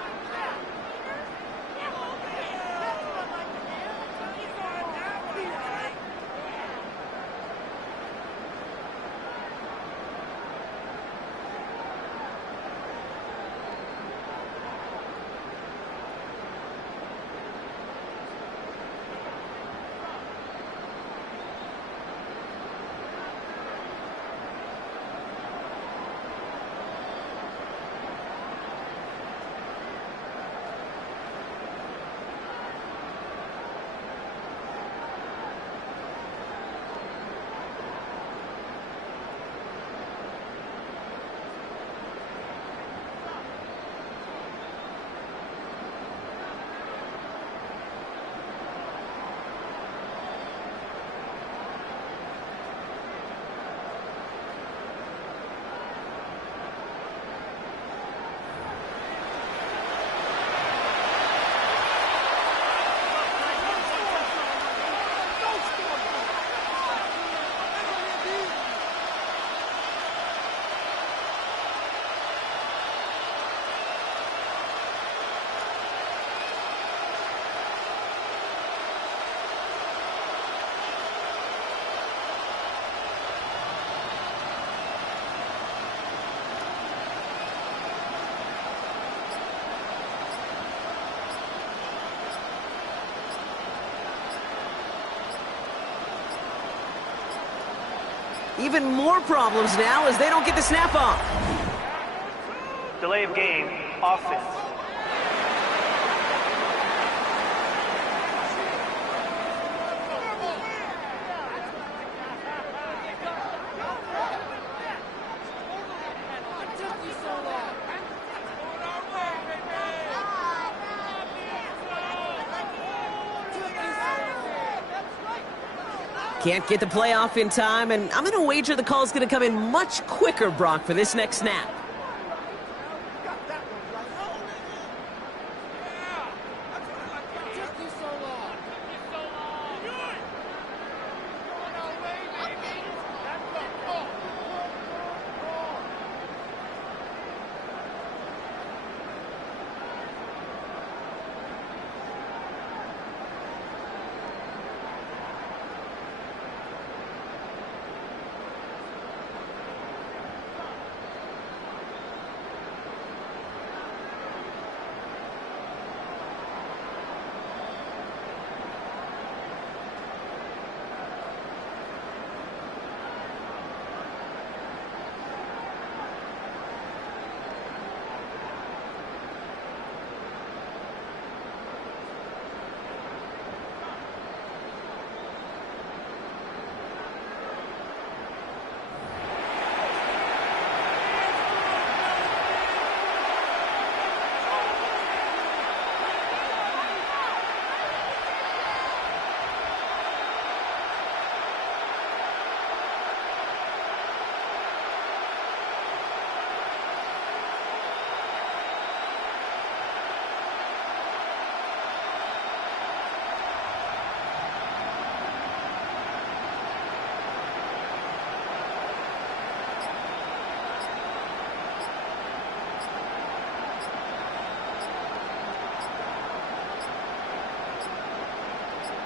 Even more problems now as they don't get the snap off. Delay of game, offense. Can't get the play off in time, and I'm going to wager the call is going to come in much quicker, Brock, for this next snap.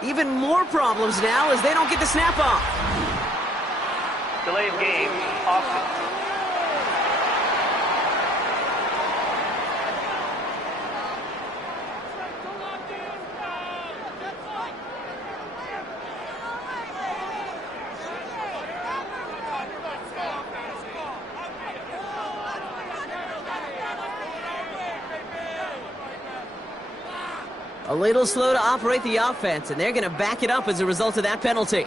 Even more problems now as they don't get the snap off. Delay of game, offense. A little slow to operate the offense, and they're going to back it up as a result of that penalty.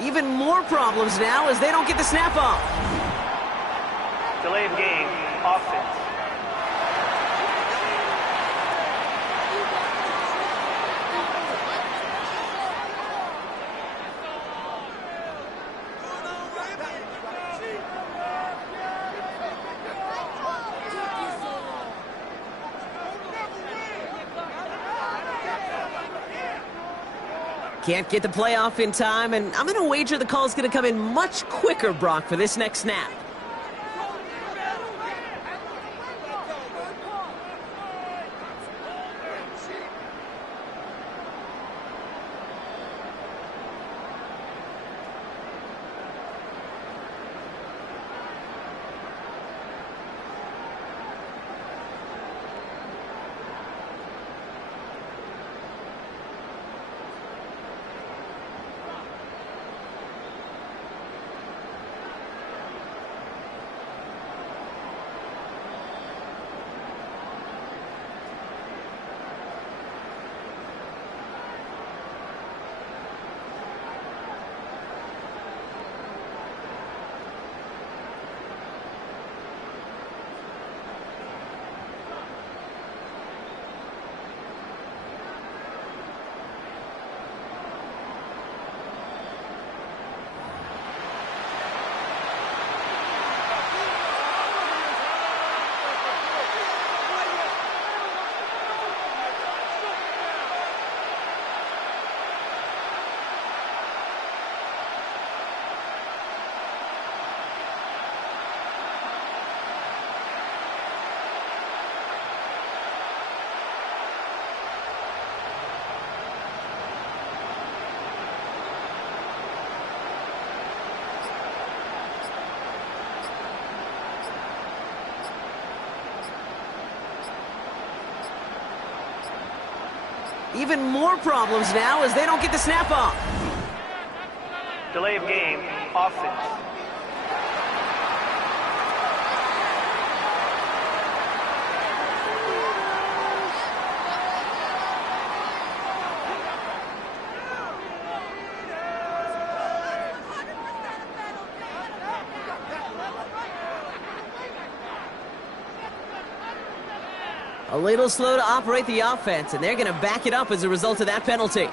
Even more problems now as they don't get the snap off. Delay of game, offense. Can't get the play off in time, and I'm going to wager the call's going to come in much quicker, Brock, for this next snap. Even more problems now as they don't get the snap off. Delay of game, offense. A little slow to operate the offense, and they're going to back it up as a result of that penalty.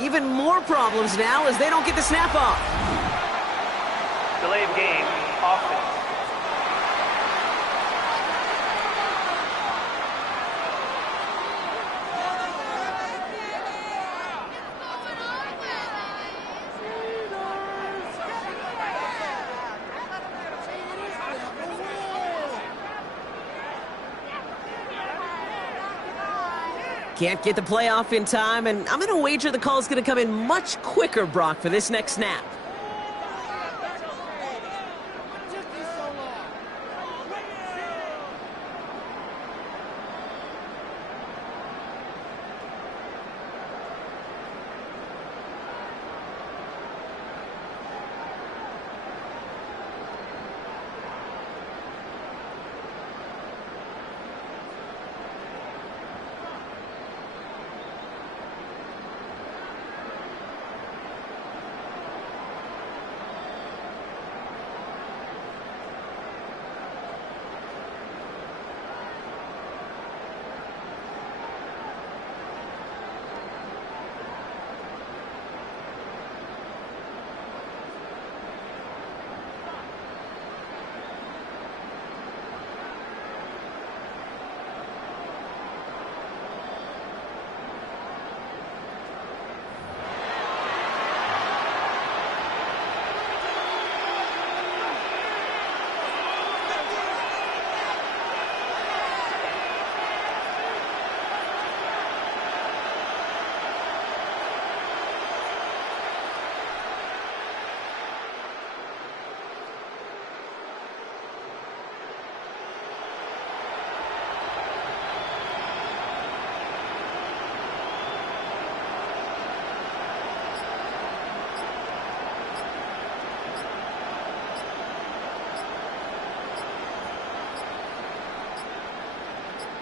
Even more problems now as they don't get the snap off. Delay of game, offense. Can't get the play off in time, and I'm going to wager the call's going to come in much quicker, Brock, for this next snap.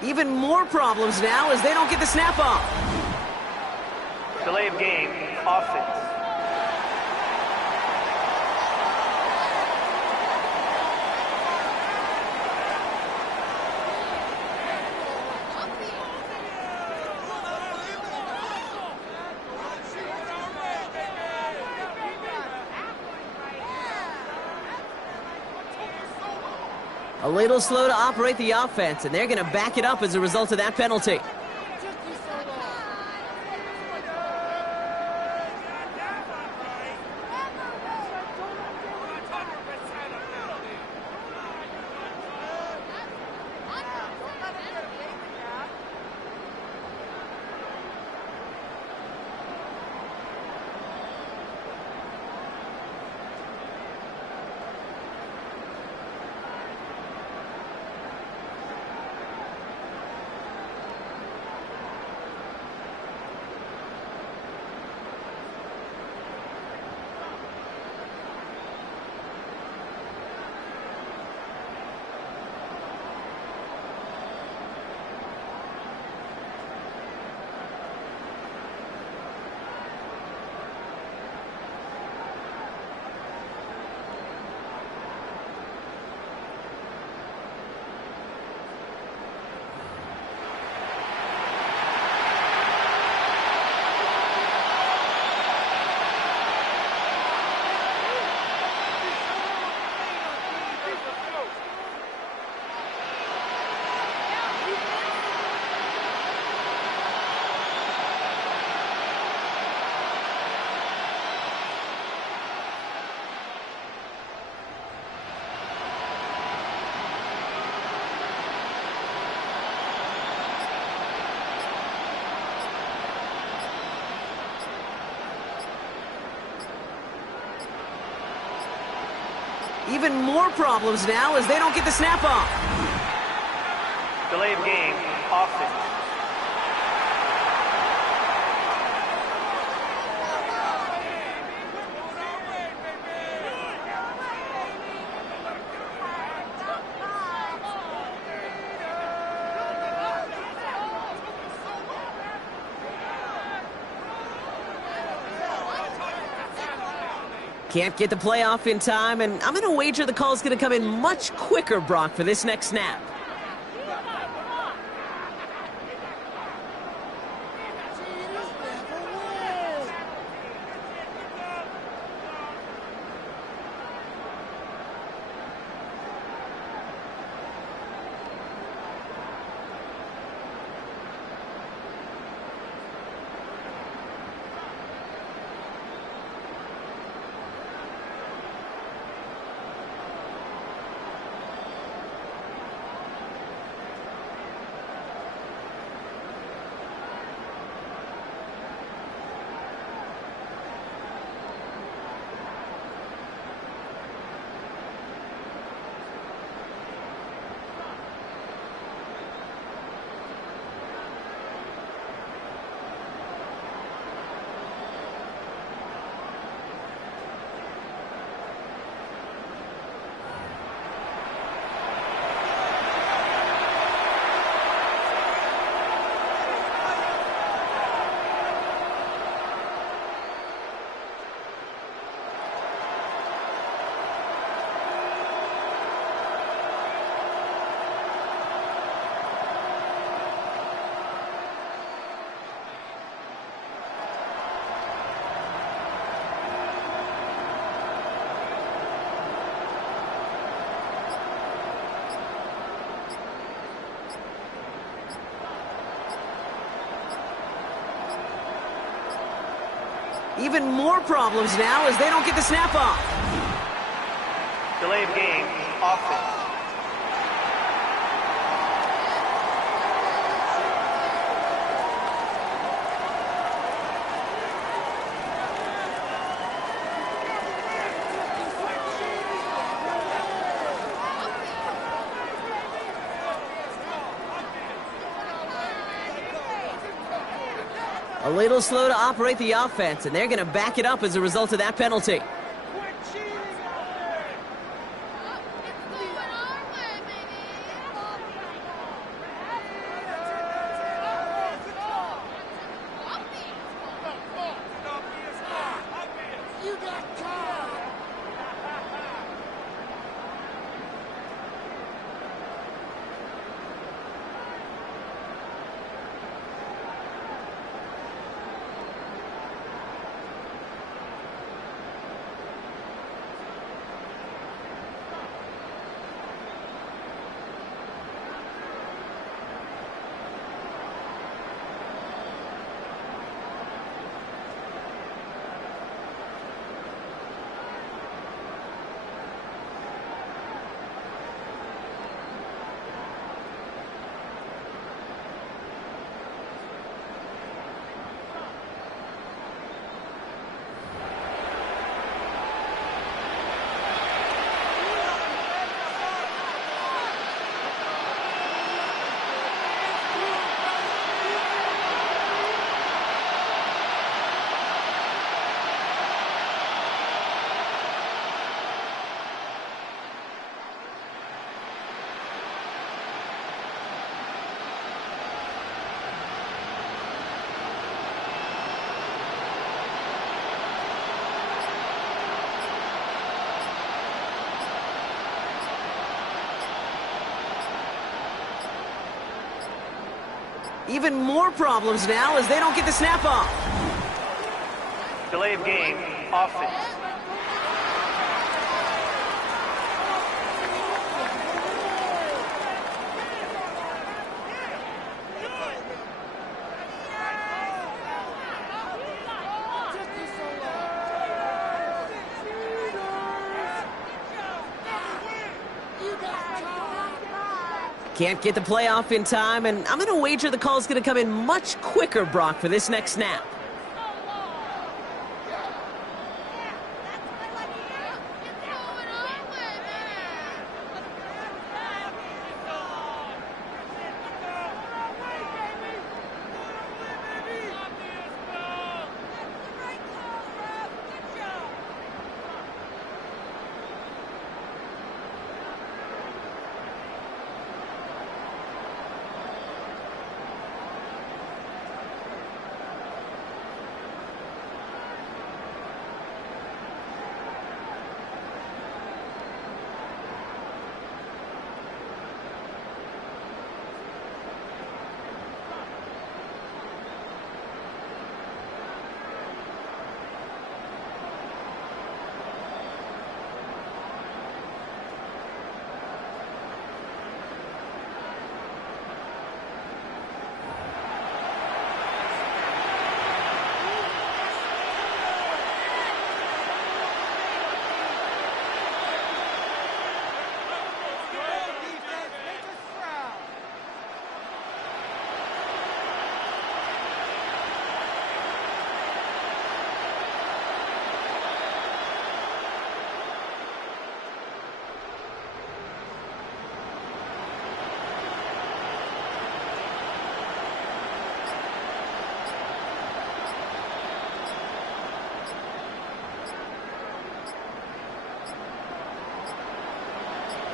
Even more problems now as they don't get the snap off. Delay of game, offense. A little slow to operate the offense, and they're going to back it up as a result of that penalty. Even more problems now as they don't get the snap off. Delay of game, offense. Can't get the play off in time, and I'm going to wager the call's going to come in much quicker, Brock, for this next snap. Even more problems now as they don't get the snap off. Delay of game, offense. A little slow to operate the offense, and they're going to back it up as a result of that penalty. Even more problems now as they don't get the snap off. Delay of game, offense. Can't get the play off in time, and I'm going to wager the call's going to come in much quicker, Brock, for this next snap.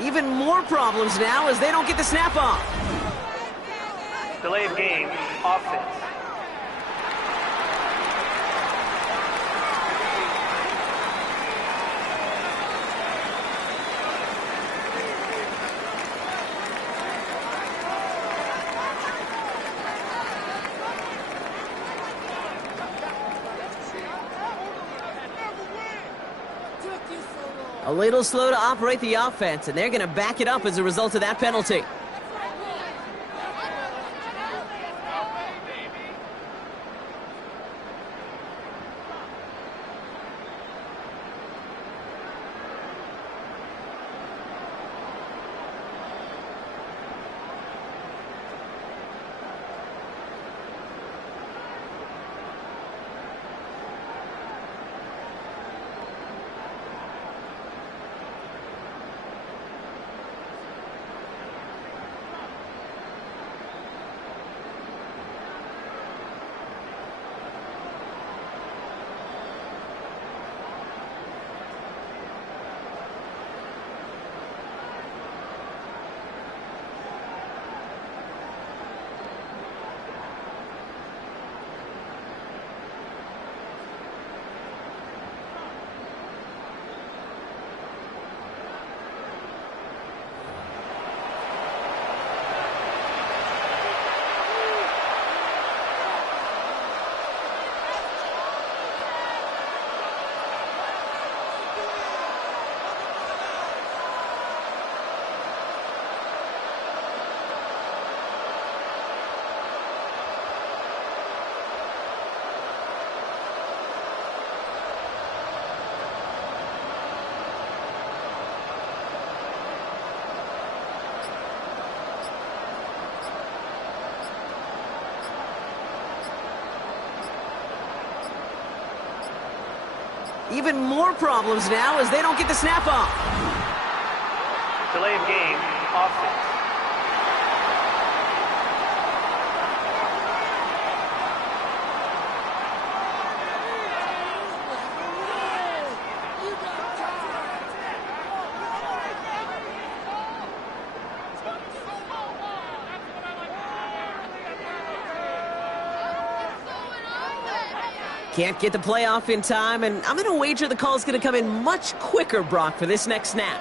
Even more problems now as they don't get the snap off. Delay of game, offense. A little slow to operate the offense, and they're going to back it up as a result of that penalty. Even more problems now as they don't get the snap off. Delay of game, offense. Can't get the play off in time, and I'm going to wager the call's going to come in much quicker, Brock, for this next snap.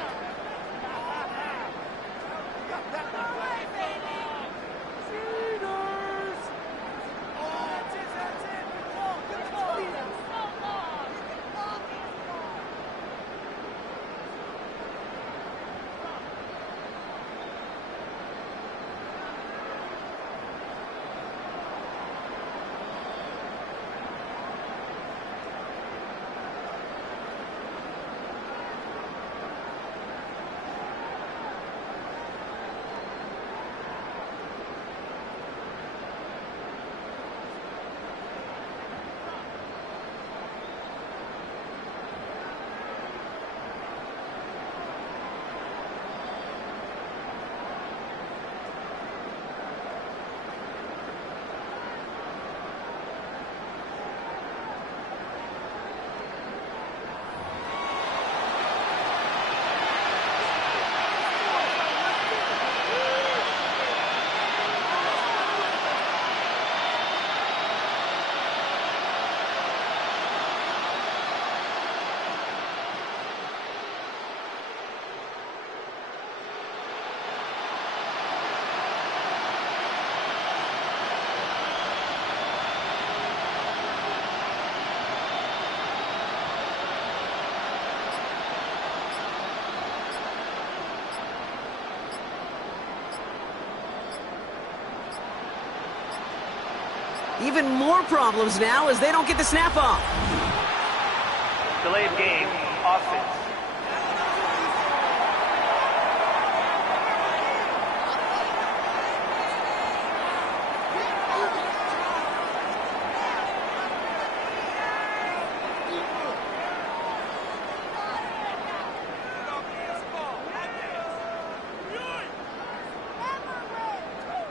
Even more problems now as they don't get the snap off. Delay of game, offense.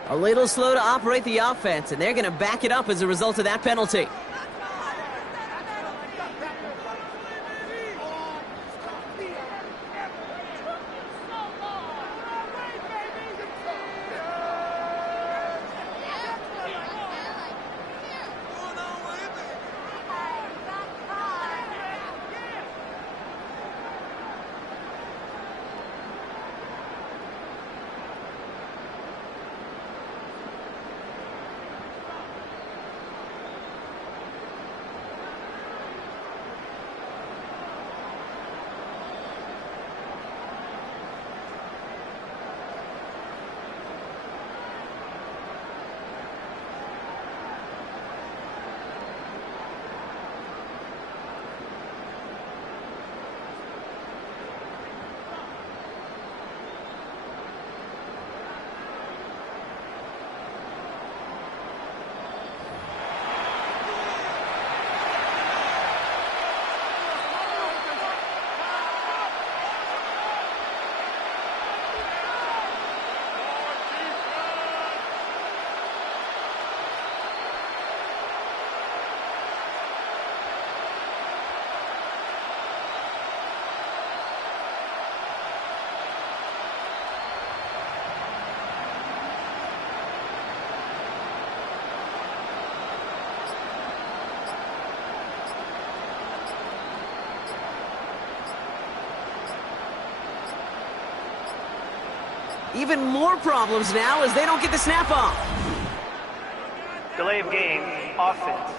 A little slow to operate the offense, and they're going to back it up as a result of that penalty. Even more problems now as they don't get the snap off. Delay of game, offense.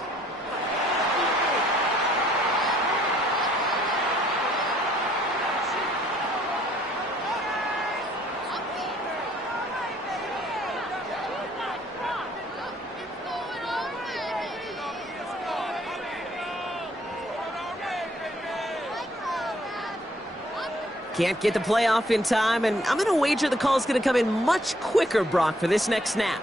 Can't get the play off in time, and I'm going to wager the call's going to come in much quicker, Brock, for this next snap.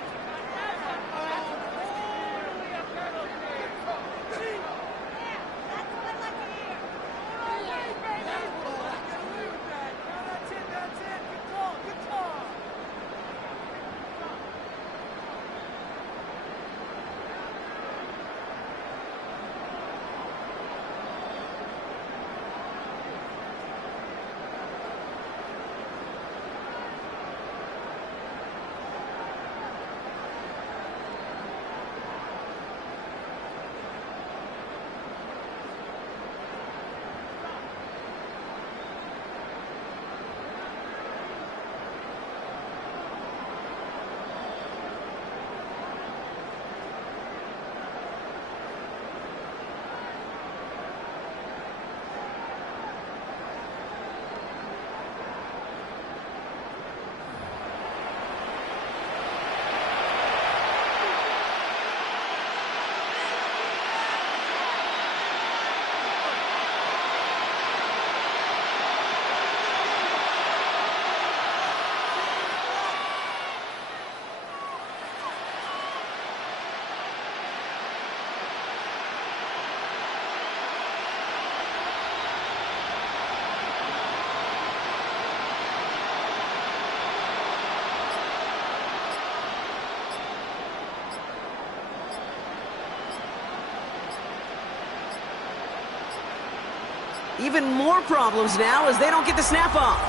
Even more problems now as they don't get the snap off.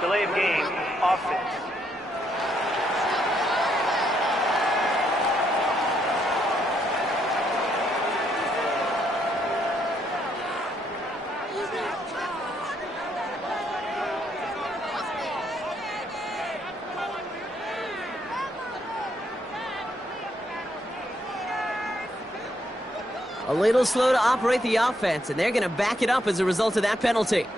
Delay of game, offense. A little slow to operate the offense, and they're going to back it up as a result of that penalty.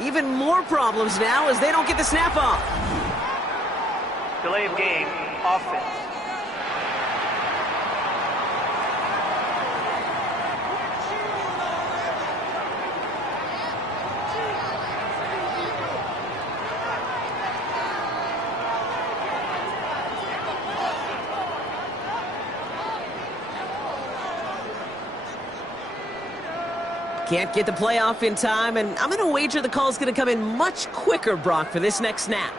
Even more problems now as they don't get the snap off. Delay of game, offense. Can't get the play off in time, and I'm going to wager the call's going to come in much quicker, Brock, for this next snap.